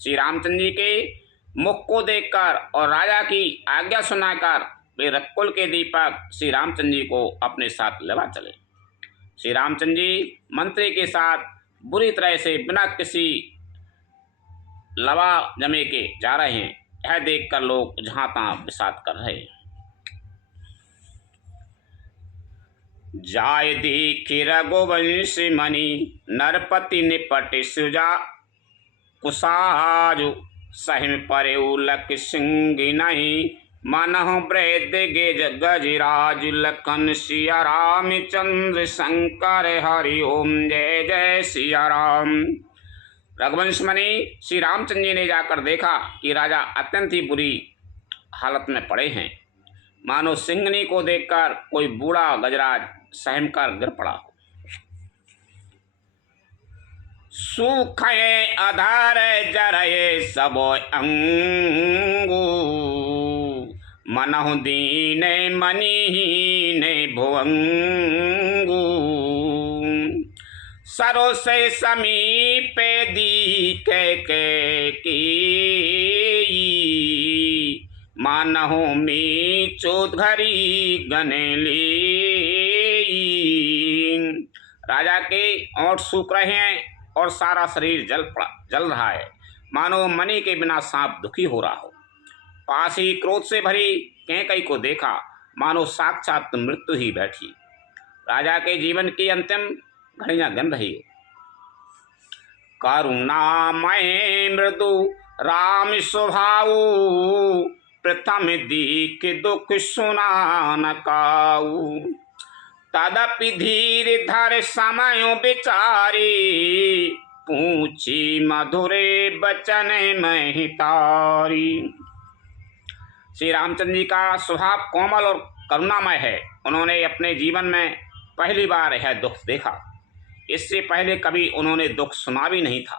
श्री रामचंद्र जी के मुख को देखकर और राजा की आज्ञा सुनाकर वे रघुकुल के दीपक श्री रामचंद्र जी को अपने साथ लेवा चले। श्री रामचंद्र जी मंत्री के साथ बुरी तरह से बिना किसी लवा जमे के जा रहे हैं। यह देखकर लोग जहां तहां विषाद कर रहे हैं। जाय देख रघुवंश मणि, नरपति निपट सुजा कुसाज। सहिम परे उलक सिंह नहीं, मनहु वृद्ध गेज गजराज। लखन सिया रामचंद्र शंकर, हरि ओम जय जय सिया राम। रघुवंश मणि श्री रामचंद्र जी ने जाकर देखा कि राजा अत्यंत ही बुरी हालत में पड़े हैं, मानो सिंहनी को देखकर कोई बूढ़ा गजराज सहम कर गिर पड़ा। सूखे अधार जरये सब अंगू, मनहु दीने मनीहीन भुवंगू। सरो से समीप दीके के की, मानहु मी चौधरी गनेली। राजा के ओंठ सूख रहे हैं और सारा शरीर जल रहा है, मानो मणि के बिना सांप दुखी हो रहा हो। पास ही क्रोध से भरी कैकेयी को देखा, मानो साक्षात मृत्यु ही बैठी। राजा के जीवन की अंतिम घड़ियां गिन रही हो। करुणामय मृदु राम स्वभाव, प्रथम दीख दुख सुना न काऊ। तदपि धीर धर समय विचारी, पूछी मधुरे बचन महितारी। श्री रामचंद्र जी का स्वभाव कोमल और करुणामय है। उन्होंने अपने जीवन में पहली बार यह दुख देखा। इससे पहले कभी उन्होंने दुख सुना भी नहीं था।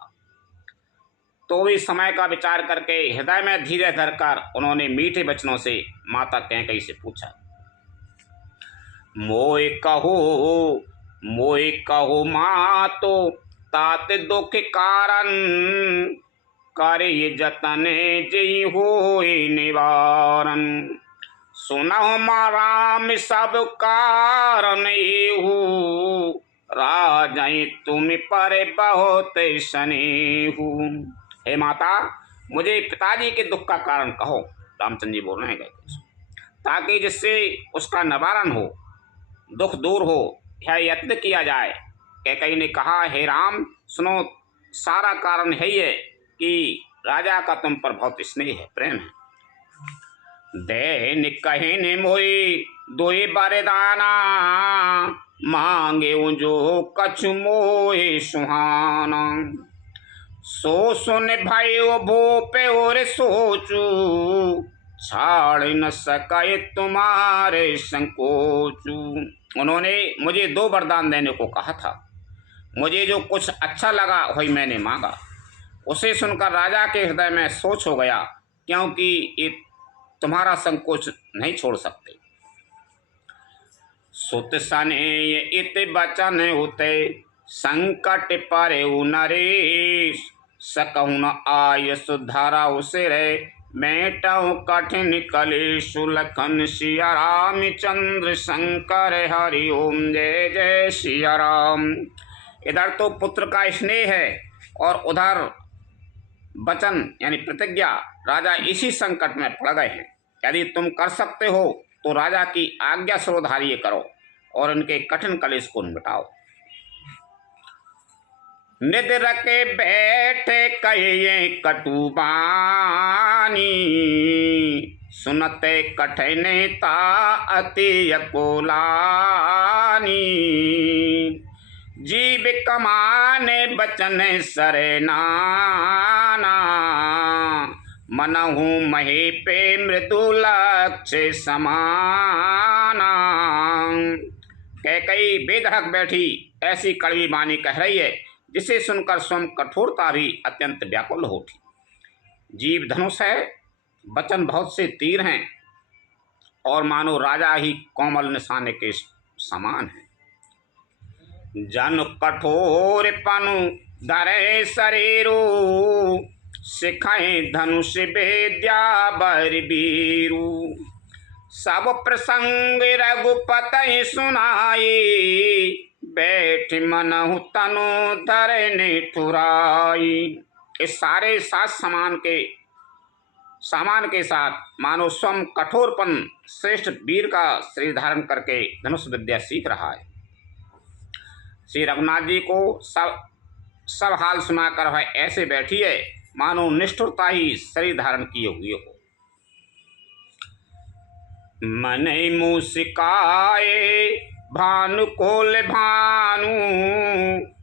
तो भी समय का विचार करके हृदय में धीरे धरकर उन्होंने मीठे वचनों से माता कैकेयी से पूछा, मोए कहो मातो तात दुख कारण, करे जतन जई होए निवारण। सुनहु राम सब कारण एहू, राजै तुम पर बहुत स्नेहू। हे माता, मुझे पिताजी के दुख का कारण कहो। रामचंद्र जी बोल रहे हैं ताकि जिससे उसका निवारण हो, दुख दूर हो, यह यत्न किया जाए। कैकेयी ने कहा, हे राम सुनो, सारा कारण है ये कि राजा का तुम पर बहुत स्नेह है, प्रेम है। दैन कहने मोई दोई बरदाना, मांगे जो कछु मोहे सुहाना। सो सुन भयो भूपे और सोचू, छाड़ न सके तुम्हारे संकोचू। उन्होंने मुझे 2 वरदान देने को कहा था। मुझे जो कुछ अच्छा लगा वही मैंने मांगा। उसे सुनकर राजा के हृदय में सोच हो गया, क्योंकि ये तुम्हारा संकोच नहीं छोड़ सकते। सुत सने इत बचन उते, संकट परे नरेश। सकहुन आयस धरा उसिरे, मेटहु कठिन कलेश। लखन सिया रामचंद्र शंकर हरि ओम, जय जय सिया राम। इधर तो पुत्र का स्नेह है और उधर वचन यानी प्रतिज्ञा। राजा इसी संकट में पड़ गए हैं। यदि तुम कर सकते हो तो राजा की आज्ञा सर्वधार्य करो और इनके कठिन कलेश को मिटाओ। निद्र के बैठे कहे कटु बानी, सुनते कठिन ता अति कोलानी। जीव कमाने बचन सरे नाना, मनहु महे पे मृदु लक्ष्य समाना। कैकेयी बेधड़क बैठी ऐसी कड़वी वाणी कह रही है जिसे सुनकर स्वयं कठोरता भी अत्यंत व्याकुल हो उठी। जीव धनुष है, वचन बहुत से तीर हैं और मानो राजा ही कोमल निशाने के समान है। जन कठोर पनु धरे शरीरू, सिखाए धनुष विद्या बलबीरू। सब प्रसंग रघुपति सुनाई, बैठ मनहु तनु धरे निठुराई। इस सारे सामान के साथ मानो स्वयं कठोरपन श्रेष्ठ वीर का शरीर धारण करके धनुष विद्या सीख रहा है। श्री रघुनाथ जी को सब हाल सुनाकर वह ऐसे बैठी है मानो निष्ठुरता ही शरीर धारण किए हुए हो। मन मूसिकाए भानु कोल भानु,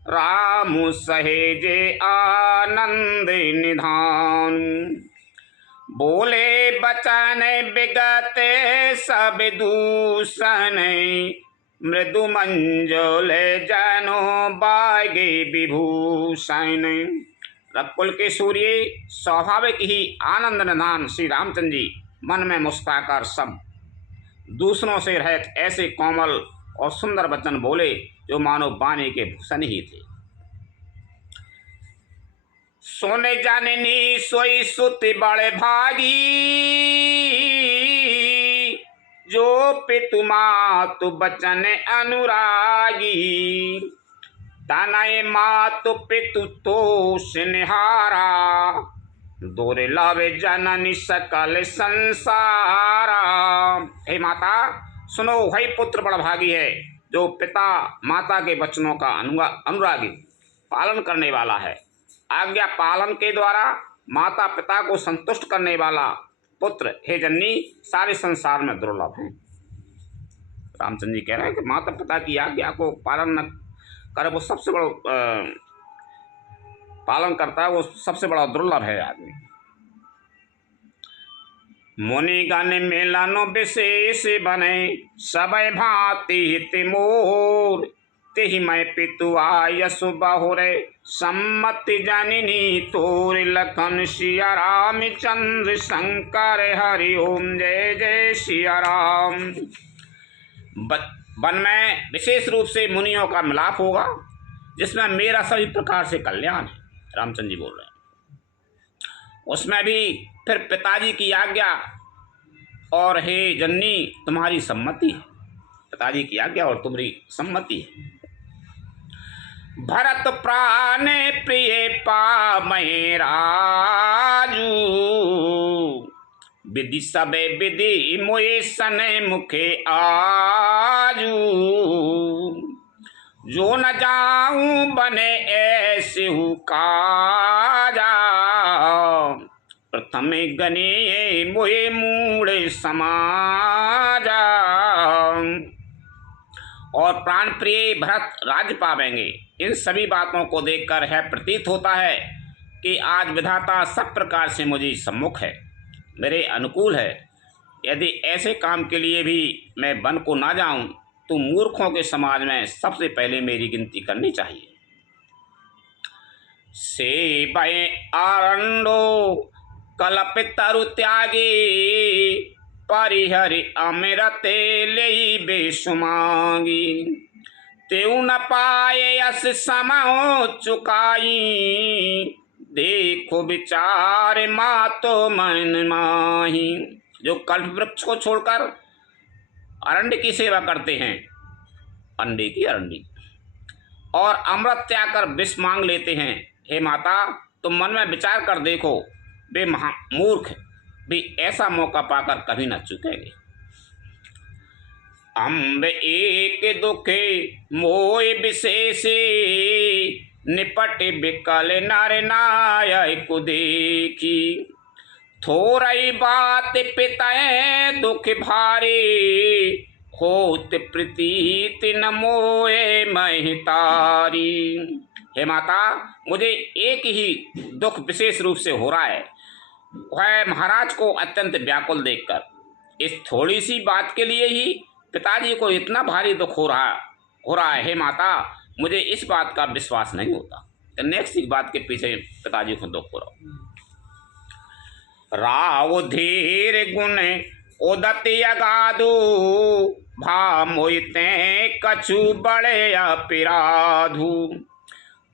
रामु सहेजे आनंद निधानु। बोले बचन विगत सब दूषण, मृदु मंजुल जनो बागे विभूषण। रकुल के सूर्य स्वाभाविक ही आनंद निधान श्री रामचंद्र जी मन में मुस्कुराकर सब दूसरों से रहित ऐसे कोमल और सुंदर वचन बोले जो मानो वाणी के भूषण ही थे। सोने जननी सोई सुत बड़े भागी, जो पितु मातु बचन अनुरागी। तनय मातु पितु तोष निहारा, दोरे लावे जननी सकल संसारा। हे माता सुनो, वही पुत्र बड़ा भागी है जो पिता माता के वचनों का अनुरागी पालन करने वाला है। आज्ञा पालन के द्वारा माता पिता को संतुष्ट करने वाला पुत्र हे जननी सारे संसार में दुर्लभ हैं। रामचंद्र जी कह रहे हैं कि माता पिता की आज्ञा को पालन न करे वो सबसे बड़ा पालन करता है, वो सबसे बड़ा दुर्लभ है आदमी। मुनि गण मिलन विशेष बने, सबय भांति हित मोर। तेहि मैं पितु आयसु बहुरे, सम्मति जननी तोर। लखन सिया राम चंद्र शंकर हरि ओम जय जय सिया राम। वन में विशेष रूप से मुनियों का मिलाप होगा, जिसमें मेरा सभी प्रकार से कल्याण है। रामचंद्र जी बोल रहे हैं। उसमें भी फिर पिताजी की आज्ञा और हे जननी तुम्हारी सम्मति है। पिताजी की आज्ञा और तुम्हारी सम्मति है। भरत प्राण प्रिय पामहि राजू, विधि सबे विधि मोए सने मुखे आजू। जो न जाऊं बने ऐसे हु काजा, प्रथम गने मोए मूढ़ समाजा। और प्राण प्रिय भरत राज्य पावेंगे। इन सभी बातों को देखकर है प्रतीत होता है कि आज विधाता सब प्रकार से मुझे सम्मुख है, मेरे अनुकूल है। यदि ऐसे काम के लिए भी मैं वन को ना जाऊं तो मूर्खों के समाज में सबसे पहले मेरी गिनती करनी चाहिए। से भय आरंडो कल्पित तरु त्यागी, परिहरि अमृते ले बेसुमांगी। तेउ न पाए अस समो चुकाई, देखो विचार मातो मन माही। जो कल्प वृक्ष को छोड़कर अरण्य की सेवा करते हैं, अंडे की अरण्य, और अमृत त्याग कर विष मांग लेते हैं, हे माता तुम मन में विचार कर देखो, वे मूर्ख भी ऐसा मौका पाकर कभी न चुकेंगे। अम्ब एक दुखे मोय विशेषे, निपट बिकल नर नायक देखी। थोरई बात पितय दुख भारी, होत प्रतीत न मोए महितारी। हे माता मुझे एक ही दुख विशेष रूप से हो रहा है, वह महाराज को अत्यंत व्याकुल देखकर। इस थोड़ी सी बात के लिए ही पिताजी को इतना भारी दुख हो रहा है। हे माता मुझे इस बात का विश्वास नहीं होता। नेक्स्ट एक बात के पीछे पिताजी को दुख हो रहा। राव धीर गुण उदति अगाधु, भा मोहिते कछु बड़े अपिराधु।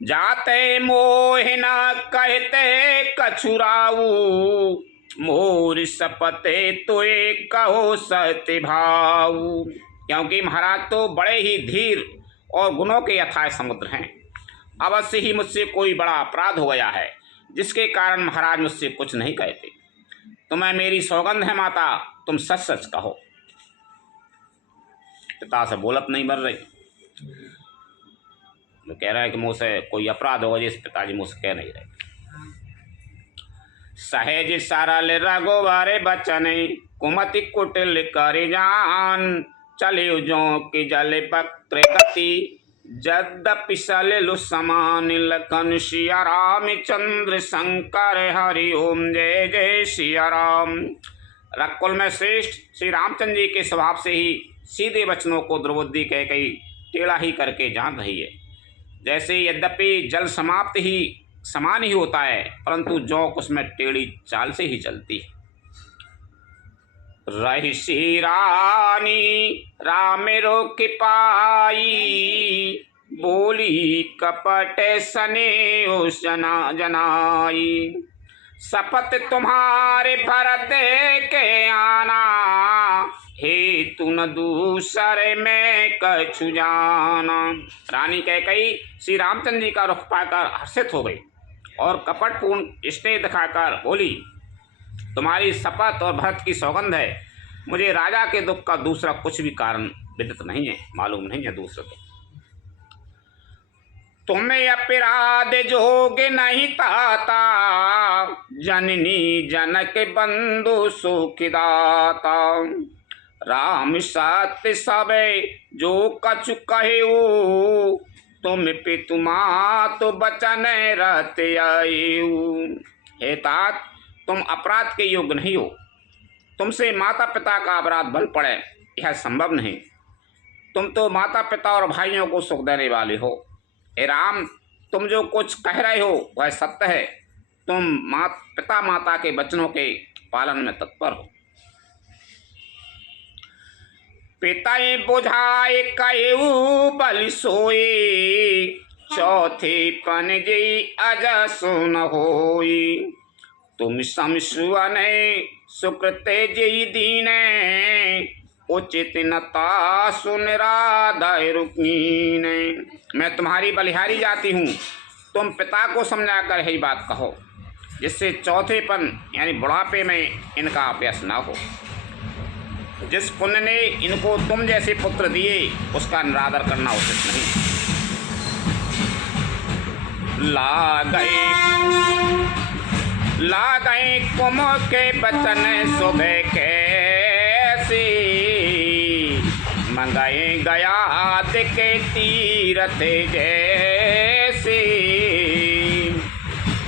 जाते मोहिना कहते कछुराऊ, मोर सपते तोए कहो सत्य भाऊ। क्योंकि महाराज तो बड़े ही धीर और गुणों के अथाह समुद्र हैं। अवश्य ही मुझसे कोई बड़ा अपराध हो गया है, जिसके कारण महाराज मुझसे कुछ नहीं कहते। तुम्हें मेरी सौगंध है माता, तुम सच सच कहो। पिता से बोलत नहीं बन रही, तो कह रहा है कि मुझसे कोई अपराध होगा, जिस पिताजी मुझसे कह नहीं रहे। सहज सरल रघुवर बचन, कुमति कुटिल कर जान। चले जो कि जल पत्र गति, यद्यपि सलिल समान। लखन सिया राम चंद्र शंकर हरि ओम जय जय सिया राम। रघुकुल में श्रेष्ठ श्री रामचंद्र जी के स्वभाव से ही सीधे वचनों को दुर्बुद्धि कह कही टेढ़ा ही करके जान रही है। जैसे यद्यपि जल समाप्त ही समान ही होता है, परंतु जोंक उसमें टेढ़ी चाल से ही चलती है। रही रानी राम रोक पाई, बोली कपट सने जनाई। शपथ तुम्हारे भरत के आना, हे तू न दूसरे में कछु जाना। रानी कैकेयी श्री रामचंद्र जी का रुख पाकर हर्षित हो गई और कपटपूर्ण स्नेह दिखाकर बोली, तुम्हारी शपथ और भरत की सौगंध है, मुझे राजा के दुख का दूसरा कुछ भी कारण विदित नहीं है, मालूम नहीं है दूसरे को। तुम्हें अपराध जोग नहीं ताता, जननी जनक बंधु सुखदाता। राम सत्य सबे जो कछु कहेऊ, तुम पितु मात बचन रत आयु। हे तात तुम अपराध के योग्य नहीं हो, तुमसे माता पिता का अपराध बन पड़े यह संभव नहीं। तुम तो माता पिता और भाइयों को सुख देने वाले हो। हे राम, तुम जो कुछ कह रहे हो वह सत्य है। तुम पिता माता के वचनों के पालन में तत्पर हो। पिताए बुझाए कयऊ बल सोए, चौथे पन जई अज सुन होई। तुम समसुअन सुकृते जई दीने, उचित नता सुन राधाय रुक्मीने। मैं तुम्हारी बलिहारी जाती हूँ, तुम पिता को समझा कर यही बात कहो, जिससे चौथेपन यानी बुढ़ापे में इनका अपयश न हो। जिस पुण्य ने इनको तुम जैसे पुत्र दिए उसका निरादर करना उचित नहीं। ला गए कुम के बचन सुबह कैसे, मंगाए गया आद के तीरथ जैसे।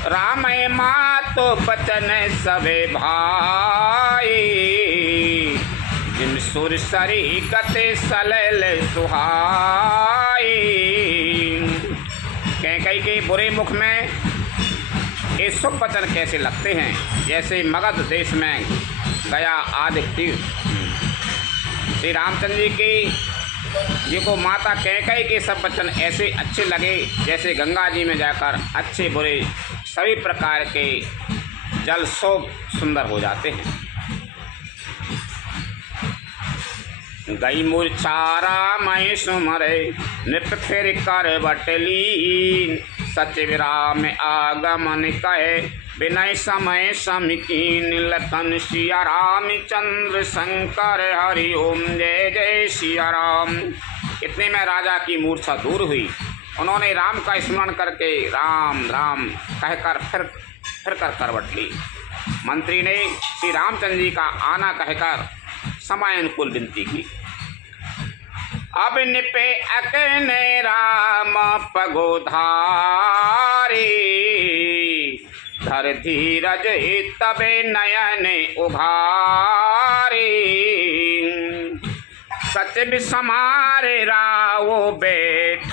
राम माँ तो बचन सबे भाई, जिन सुर सरी गते सलल सुहाई। कैकई के बुरे मुख में ये शुभ वचन कैसे लगते हैं, जैसे मगध देश में गया आदि तीर्थ। श्री रामचंद्र जी की जी को माता कैकई के सब वचन ऐसे अच्छे लगे जैसे गंगा जी में जाकर अच्छे बुरे सभी प्रकार के जल शोभ सुंदर हो जाते हैं। गई मूर्छारा मैं सुमरे नृप फिर कर बटली, सच विराम आगमन कहे विनय समय समिकीन। लखन सिया रामचंद्र शंकर हरि ओम जय जय सिया राम। इतने में राजा की मूर्छा दूर हुई। उन्होंने राम का स्मरण करके राम राम कहकर फिर कर करवट ली। मंत्री ने श्री रामचंद्र जी का आना कहकर समय अनुकूल विनती की। अब निपे अकने राम पगोधारी, धर धीरज तबे नयन उघारी। सच समारे रावो बैठारी,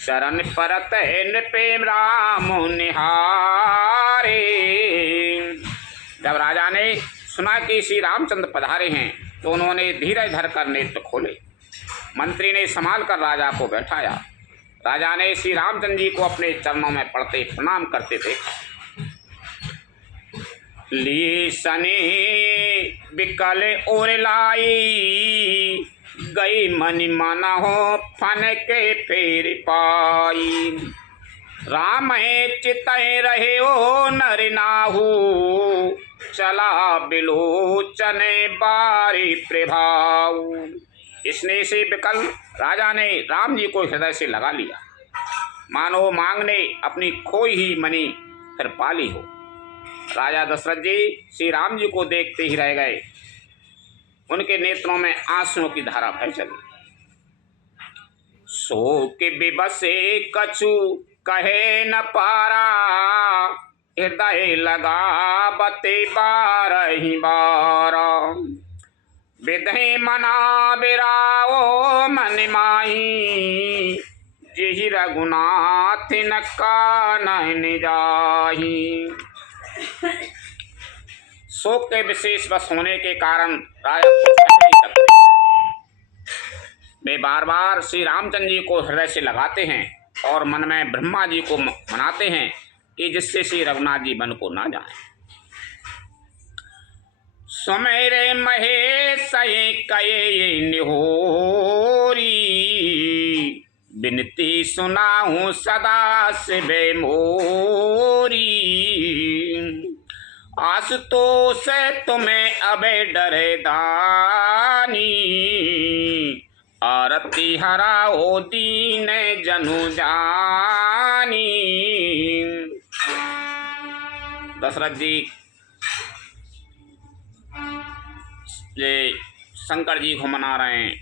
शरण परत नृपे राम निहारे। जब राजा ने सुना कि श्री रामचंद्र पधारे हैं तो उन्होंने धीरज धर कर नेत्र खोले। मंत्री ने संभाल कर राजा को बैठाया। राजा ने श्री रामचंद्र जी को अपने चरणों में पड़ते प्रणाम करते देखा। ली सने बिकल और लाई, गई मनि माना हो फन के फेर पाई। राम चितय रहे ओ नर नाहू, चला बिलोचन बारी प्रभाऊ। इसने से विकल राजा ने राम जी को हृदय से लगा लिया, मानो मांग ने अपनी खोई ही मणि फिर पाली हो। राजा दशरथ जी श्री राम जी को देखते ही रह गए। उनके नेत्रों में आंसुओं की धारा बह चली। शोक विबसे कछु कहे न पारा, हृदय लगा बते बारही बारा। विधि मना बिराओ मन माही, जिहि रघुनाथ न कानन जाही। शोक के विशेष वश होने के कारण राजा कुछ कह नहीं सकते। वे बार बार श्री रामचंद्र जी को हृदय से लगाते हैं और मन में ब्रह्मा जी को मनाते हैं कि जिससे श्री रघुनाथ जी वन को ना जाएं। सुमेरे महेश कये निहोरी, बिनती सुनाऊं सदा शिवे मोरी। आशुतोष तुम्हें अबे डरे दानी, आरती हराओ दीन जनु जानी। दशरथ जी ये शंकर जी को मना रहे हैं,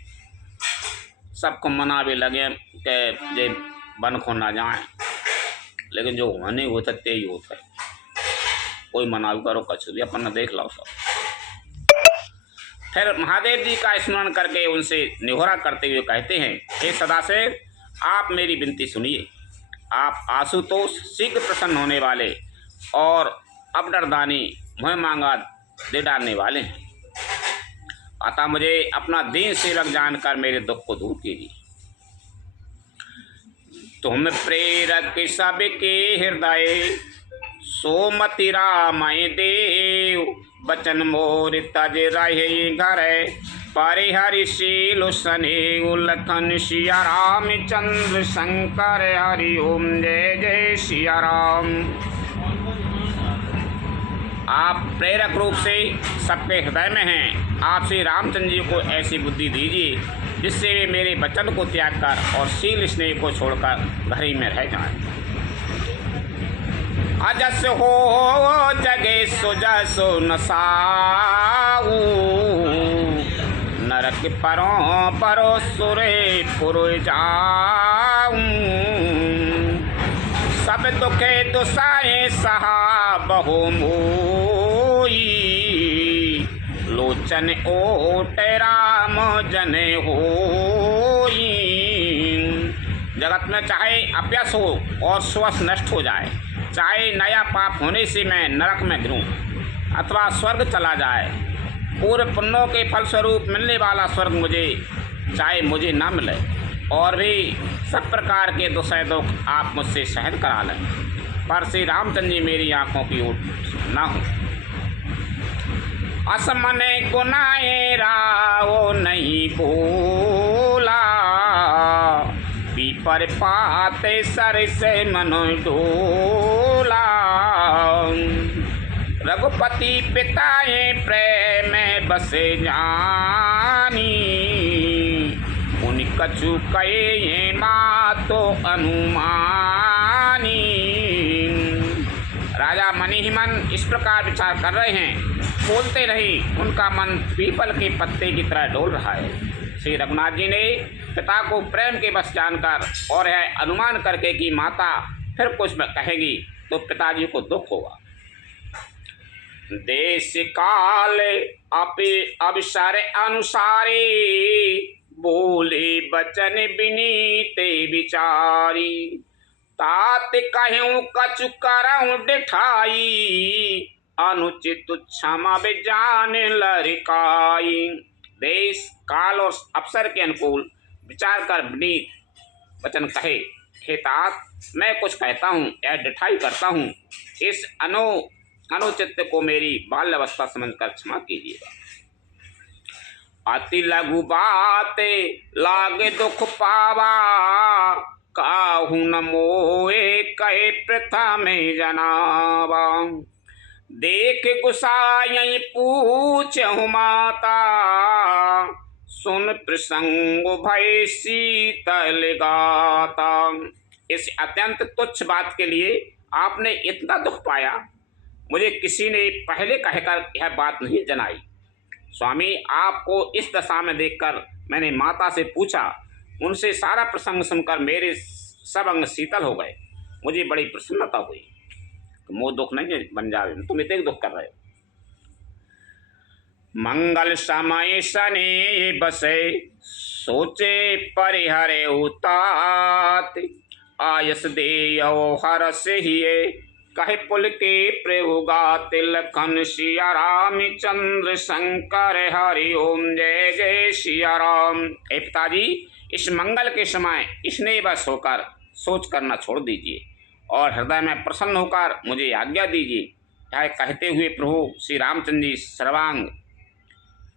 सबको मना भी लगे कि ये वन को ना जाए, लेकिन जो होने होता ते ही होता है। कोई मनाव करो कछु भी अपन देख लो सब। फिर महादेव जी का स्मरण करके उनसे निहोरा करते हुए कहते हैं, हे सदाशिव, आप मेरी विनती सुनिए। आप आशुतोष शीघ्र प्रसन्न होने वाले और अबडरदानी मुँह मांगा दे डालने वाले हैं, अतः मुझे अपना दीन सेवक जानकर मेरे दुख को दूर कीजिए। तुम प्रेरक सबके हृदय, सोमति रामय देव, बचन मोर तज रहे घर, परिहरि शील सने लखन सिया रामचंद्र शंकर, हरि ओम जय जय सिया राम। आप प्रेरक रूप से सबके हृदय में हैं। आप श्री रामचंद्र जी को ऐसी बुद्धि दीजिए जिससे वे मेरे वचन को त्याग कर और शील स्नेह को छोड़कर घर ही में रह जाएं। अजस हो जगे सुजसो नसाऊ, नरक परों परो सुरे पुर जाऊं, सब दुखे दुसाए सहा बहु मोई, लोचन ओट राम जने होई। जगत में चाहे अभ्यास हो और स्वस्थ नष्ट हो जाए, चाहे नया पाप होने से मैं नरक में गिरूं अथवा स्वर्ग चला जाए, पूर्व पुण्यों के फलस्वरूप मिलने वाला स्वर्ग मुझे चाहे मुझे न मिले, और भी सब प्रकार के दुसह दुख आप मुझसे सहन करा लें, पर श्री रामचंद्र जी मेरी आंखों की ओट न हो। असमने गुनाहे राव नहीं बोला, पीपर पाते सर से मनो डोला, रघुपति पिताए प्रेम बसे जानी, उन कछु कहे मातो अनुमानी। राजा मनी ही मन इस प्रकार विचार कर रहे हैं, बोलते नहीं उनका मन पीपल के पत्ते की तरह डोल रहा है। श्री रघुनाथ जी ने पिता को प्रेम के बस जानकर और यह अनुमान करके कि माता फिर कुछ कहेगी तो पिताजी को दुख होगा। देश काल अवसर अनुसारे, बोले बचन विनीते विचारी, तात कहूँ कछु करऊँ डिठाई, अनुचित क्षमा विजान लरिकाई। देश काल और अवसर के अनुकूल विचार कर विनीत वचन कहे, हे तात, मैं कुछ कहता हूँ या डिठाई करता हूँ, इस अनुचित को मेरी बाल्यावस्था समझकर क्षमा कीजिएगा। अति लघु बात लागे दुख पावा, काहू न मोए कहे प्रथम जनावा, देख गुसाई पूछहु माता, सुन प्रसंग भय शीतल गाता। इस अत्यंत तुच्छ बात के लिए आपने इतना दुख पाया, मुझे किसी ने पहले कहकर यह बात नहीं जनाई। स्वामी, आपको इस दशा में देखकर मैंने माता से पूछा, उनसे सारा प्रसंग सुनकर मेरे सब अंग शीतल हो गए, मुझे बड़ी प्रसन्नता हुई। मोह दुख नहीं बन जावे, तुम इतने दुख कर रहे हो। मंगल समय सने बसे, सोचे परिहरे उतात, आयस दे हरस हिये, कहे पुल के प्रयोगात, लखन सिया रामचंद्र शंकर, हरि ओम जय जय सिया राम। हे पिताजी, इस मंगल के समय इसने बस होकर सोच करना छोड़ दीजिए और हृदय में प्रसन्न होकर मुझे आज्ञा दीजिए। यह कहते हुए प्रभु श्री रामचंद्र जी सर्वांग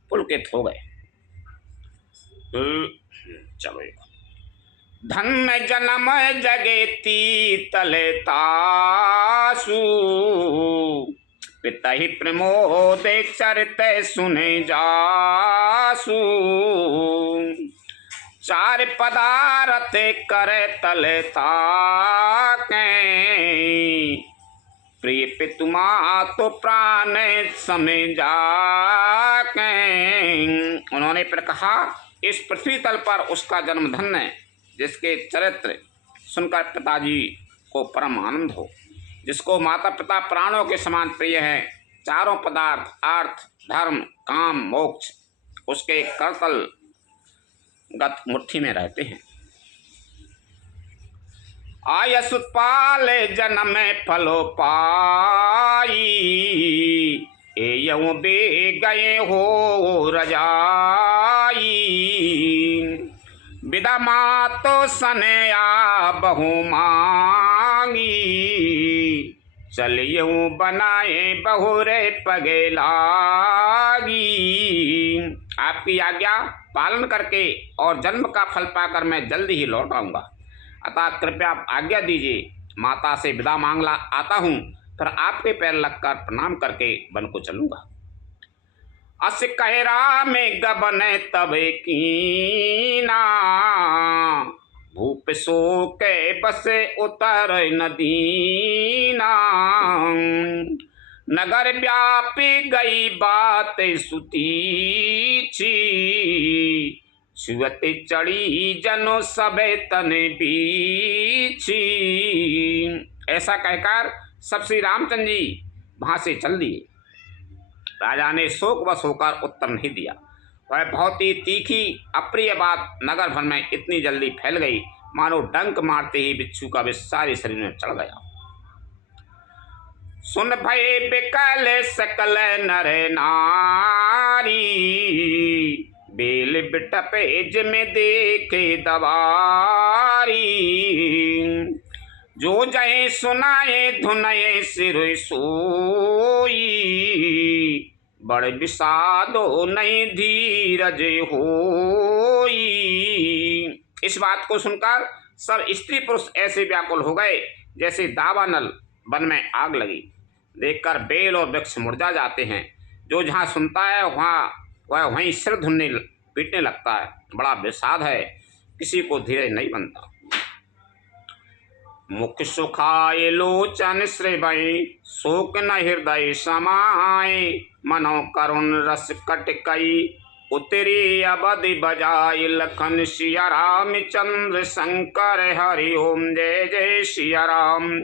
पुलकित हो गए। चलो, धन्य जन्म जगेती तले तासु, पिता ही प्रमोद चरित सुने जासु, चार पदार्थ करे तले ताके, प्रिय पितुमा तो प्राण समय जाके। उन्होंने फिर कहा, इस पृथ्वी तल पर उसका जन्म धन्य, जिसके चरित्र सुनकर पिताजी को परम आनंद हो। जिसको माता पिता प्राणों के समान प्रिय हैं, चारों पदार्थ अर्थ धर्म काम मोक्ष उसके करतल गत मुट्ठी में रहते हैं। आयस पाले जन्म फलो पाई, एयं बे गए हो रजाई। विदा मातो सनया बहु मांगी, चलियो बनाए बहुरे पगे लागी। आपकी आज्ञा पालन करके और जन्म का फल पाकर मैं जल्दी ही लौट आऊंगा, अतः कृपया आज्ञा दीजिए। माता से विदा मांगला आता हूँ, फिर आपके पैर लगकर प्रणाम करके वन को चलूंगा। अस कहरा में गबन तब कीना, भूप सो के बसे उतर नदीना। नगर व्यापी गई बात सुतीची, छुअते चढ़ी जनो सबे तने बीछी। ऐसा कहकर सब श्री रामचंद्र जी वहां से चल दिए। राजा ने शोकवश होकर उत्तर नहीं दिया। वह बहुत ही तीखी अप्रिय बात नगर भर में इतनी जल्दी फैल गई, मानो डंक मारते ही बिच्छू का विष सारे शरीर में चढ़ गया। सुन भय बिकल सकल नर नारी, बेल बिटपे जिमे देखे दवारी। जो जय सुनाए धुनये सिर सोई, बड़ विषादो नहीं धीरज होई। इस बात को सुनकर सब स्त्री पुरुष ऐसे व्याकुल हो गए जैसे दावानल वन में आग लगी। देखकर बेल और वृक्ष मुरझा जाते हैं। जो जहाँ सुनता है वह वहीं सिर धुनने पीटने लगता है। बड़ा विषाद है, किसी को धीरज नहीं बनता। मुख सुखाए लोचन श्रेवै, शोक न हृदय समाए। मनो करुण रस कटकई, उतरी अवधि बजाय। लखन सिया रामचंद्र शंकर हरि ओम जय जय सिया राम।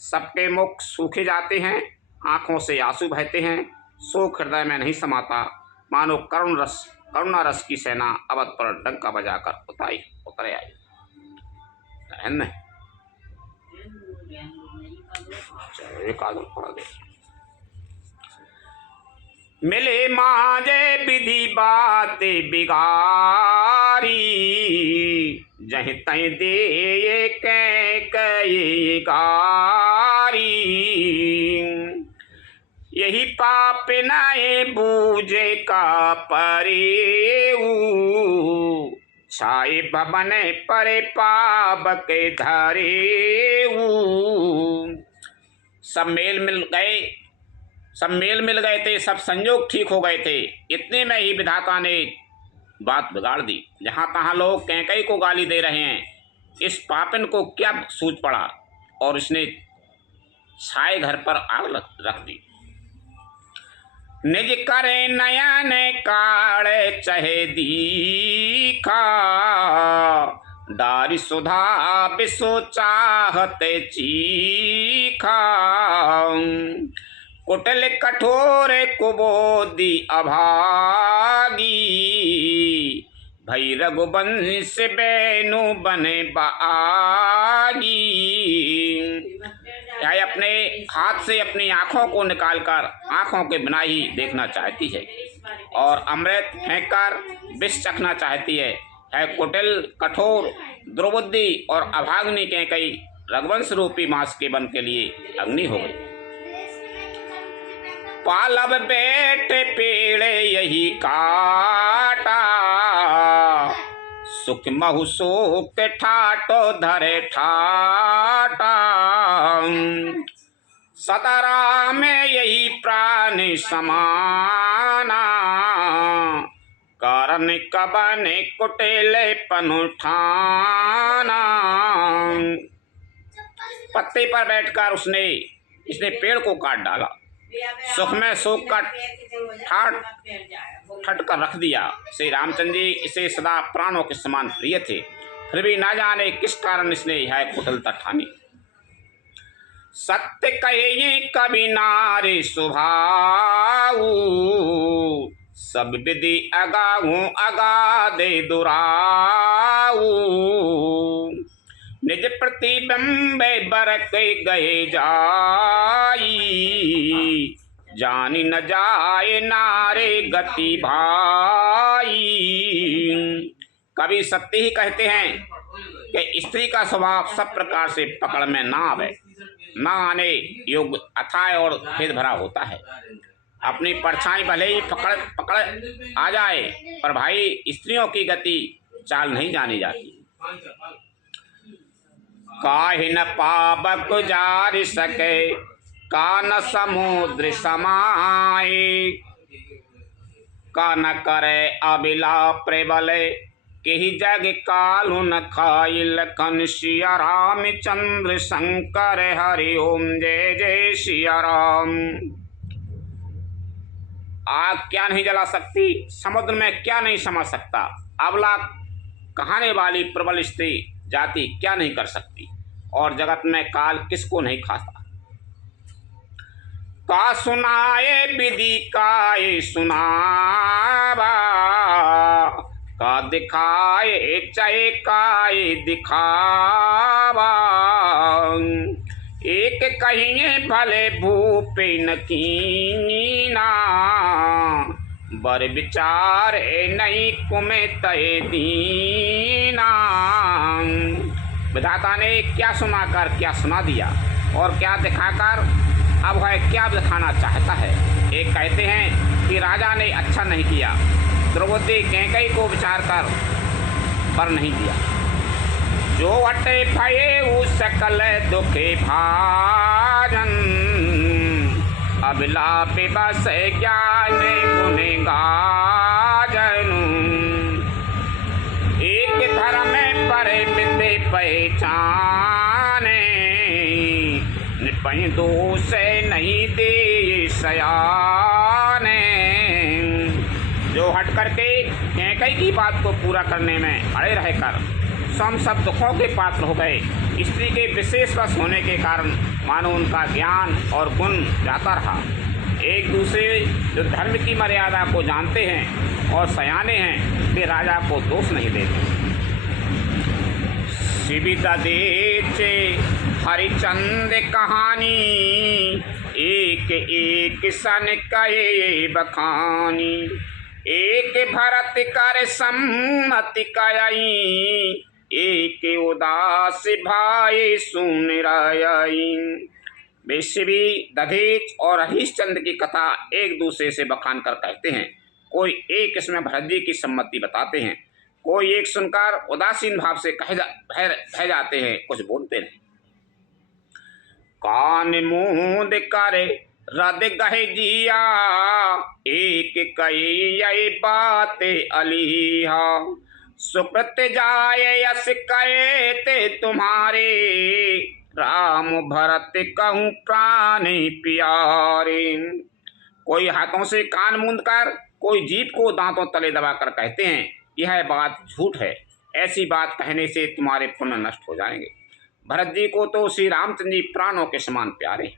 सबके मुख सूखे जाते हैं, आंखों से आंसू बहते हैं, शोक हृदय में नहीं समाता। मानो करुणा रस की सेना अवध पर डंका बजाकर उतर आई। एक आदम पढ़ा दे। मिले माजे विधि बाते बिगारी, जहीं तहीं दे कई गारी। यही पाप नाए बूझे का परेऊ, छाए भवन परे पाप के धरेऊ। सब मेल मिल गए थे, सब संयोग ठीक हो गए थे। इतने में ही विधाता ने बात बिगाड़ दी। जहाँ तहाँ लोग कैकई को गाली दे रहे हैं, इस पापिन को क्या सूझ पड़ा और इसने छाए घर पर आग रख दी। निज करे नयन काढ़े चहे दीखा, दारी सुधा बिसो चाहते चीखा। कुटिल कठोर कुबोदी अभागी, भई रघुवंश बेनु बने बागी। यह अपने हाथ से अपनी आंखों को निकालकर आंखों के बिना ही देखना चाहती है और अमृत फेंककर विष चखना चाहती है। कुटिल कठोर द्रौपदी और अभाग्नि कैकई रघुवंश रूपी मांस के बन के लिए अग्नि हो गई। पालब बैठ पेड़े यही काटा, सुख महु शोक ठाटो धरे ठाटा। सतरा में यही प्राण समाना, कारण कबन कुटिले पनुठाना। पत्ते पर बैठकर इसने पेड़ को काट डाला, सुख में शोक का ठट कर रख दिया। श्री रामचंद्र जी इसे सदा प्राणों के समान प्रिय थे, फिर भी ना जाने किस कारण इसने यह कुटिलता ठानी। सत्य कहे कभी नारी सुभाऊ, सब विधि अगाऊ अगाधे दुराऊ। निज प्रतिबिंब बरक गए जाई, जानी न जाए नारे गति भाई। कवि सत्य ही कहते हैं कि स्त्री का स्वभाव सब प्रकार से पकड़ में ना आवे, ना आने योग्य अथाह और भेद भरा होता है। अपनी परछाई भले ही पकड़ आ जाए, पर भाई स्त्रियों की गति चाल नहीं जानी जाती। काहे न पावक जारि सके, का न समुद्र समाए। का न करे अबिला प्रबल, केहि जग कालु न खाई। लखन सिया राम चंद्र शंकर हरि ओम जय जय सिया राम। आग क्या नहीं जला सकती, समुद्र में क्या नहीं समझ सकता, अबला कहाने वाली प्रबल स्त्री जाति क्या नहीं कर सकती, और जगत में काल किसको नहीं खाता। का सुनाए विधि काय सुनावा, का दिखाए चाहे काय दिखावा। एक कहिए भले भूपे न कीना, बर विचार नहीं कुमे तय दीना। विधाता ने क्या सुनाकर क्या सुना दिया, और क्या दिखाकर अब है क्या दिखाना चाहता है। एक कहते हैं कि राजा ने अच्छा नहीं किया, द्रौपदी कैकेयी को विचार कर पर नहीं दिया। जो हटे भये उस सकल दुखे भाजन, अबिला विवश ज्ञान गुने गाजन। एक धर्म पर विद्य पहचाने, निपय दोष नहीं दे सयाने। जो हट करके कैकेयी की बात को पूरा करने में अड़े रहकर स्वयं सब दुखों के पात्र हो गए। स्त्री के विशेष वश होने के कारण मानो उनका ज्ञान और गुण जाता रहा। एक दूसरे जो धर्म की मर्यादा को जानते हैं और सयाने हैं, वे राजा को दोष नहीं देते। शिविदा देचे हरिचंद कहानी, एक एक सन कहे बखानी। एक भरत कर सम्मति कयई, एक उदास भाई सुन रयई। वे शिवी दधीच और हरिश्चंद्र की कथा एक दूसरे से बखान कर कहते हैं। कोई एक इसमें भरत जी की सम्मति बताते हैं, कोई एक सुनकर उदासीन भाव से कह जाते हैं, कुछ बोलते नहीं। कान मूंद कर रद गहे जिया, एक कई बात अलीहा। सुकृत जाय यस कहे ते तुम्हारे, राम भरत कहूँ प्राण प्यारे। कोई हाथों से कान मूंद कर, कोई जीभ को दांतों तले दबाकर कहते हैं, यह बात झूठ है, ऐसी बात कहने से तुम्हारे पुण्य नष्ट हो जाएंगे। भरत जी को तो श्री रामचंद्र जी प्राणों के समान प्यारे।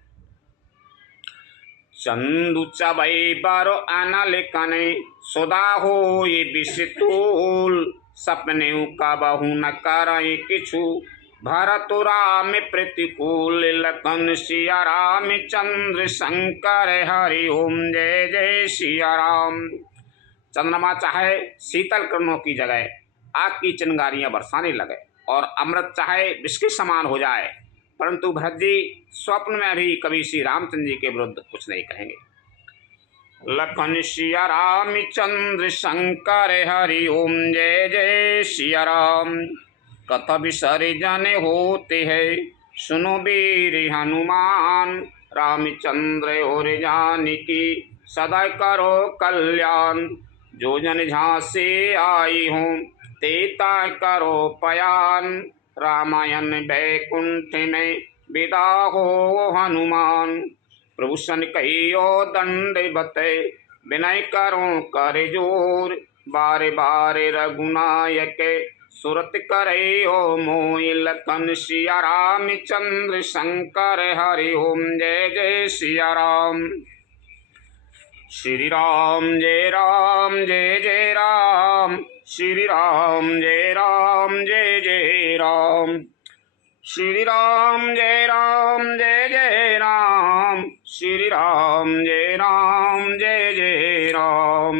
चंदु चबई बारो अनल कने, सुधा हो ये विषतूल। सपने का बहु न करई किछु, भरत राम प्रतिकूल। लखन सिया राम चंद्र शंकर हरि ओम जय जय सिया राम। चंद्रमा चाहे शीतल किरणों की जगह आग की चिंगारियां बरसाने लगे, और अमृत चाहे विष के समान हो जाए, परंतु भरत जी स्वप्न में भी कभी श्री रामचंद्र जी के विरुद्ध कुछ नहीं कहेंगे। लखन सिया राम चंद्र शंकर हरि ओम जय जय सिया राम। कथा विसर जन होते हैं, सुनो वीर हनुमान। रामचंद्र और जानकी सदा करो कल्याण। जो जन झांसे आई हूँ, तेता करो पयान। रामायण बैकुंठ में विदा हो हनुमान। प्रभु सन कहियो दंडवत, विनय करो कर जोर। बार बार रघुनायक सुरत करे हो मोहि लखन सिया राम चंद्र शंकर हरि ओम जय जय सिया राम। श्री राम जय राम जय जय राम, श्री राम जय राम जय जय राम, श्री राम जय राम जय जय राम, श्री राम जय राम जय जय राम।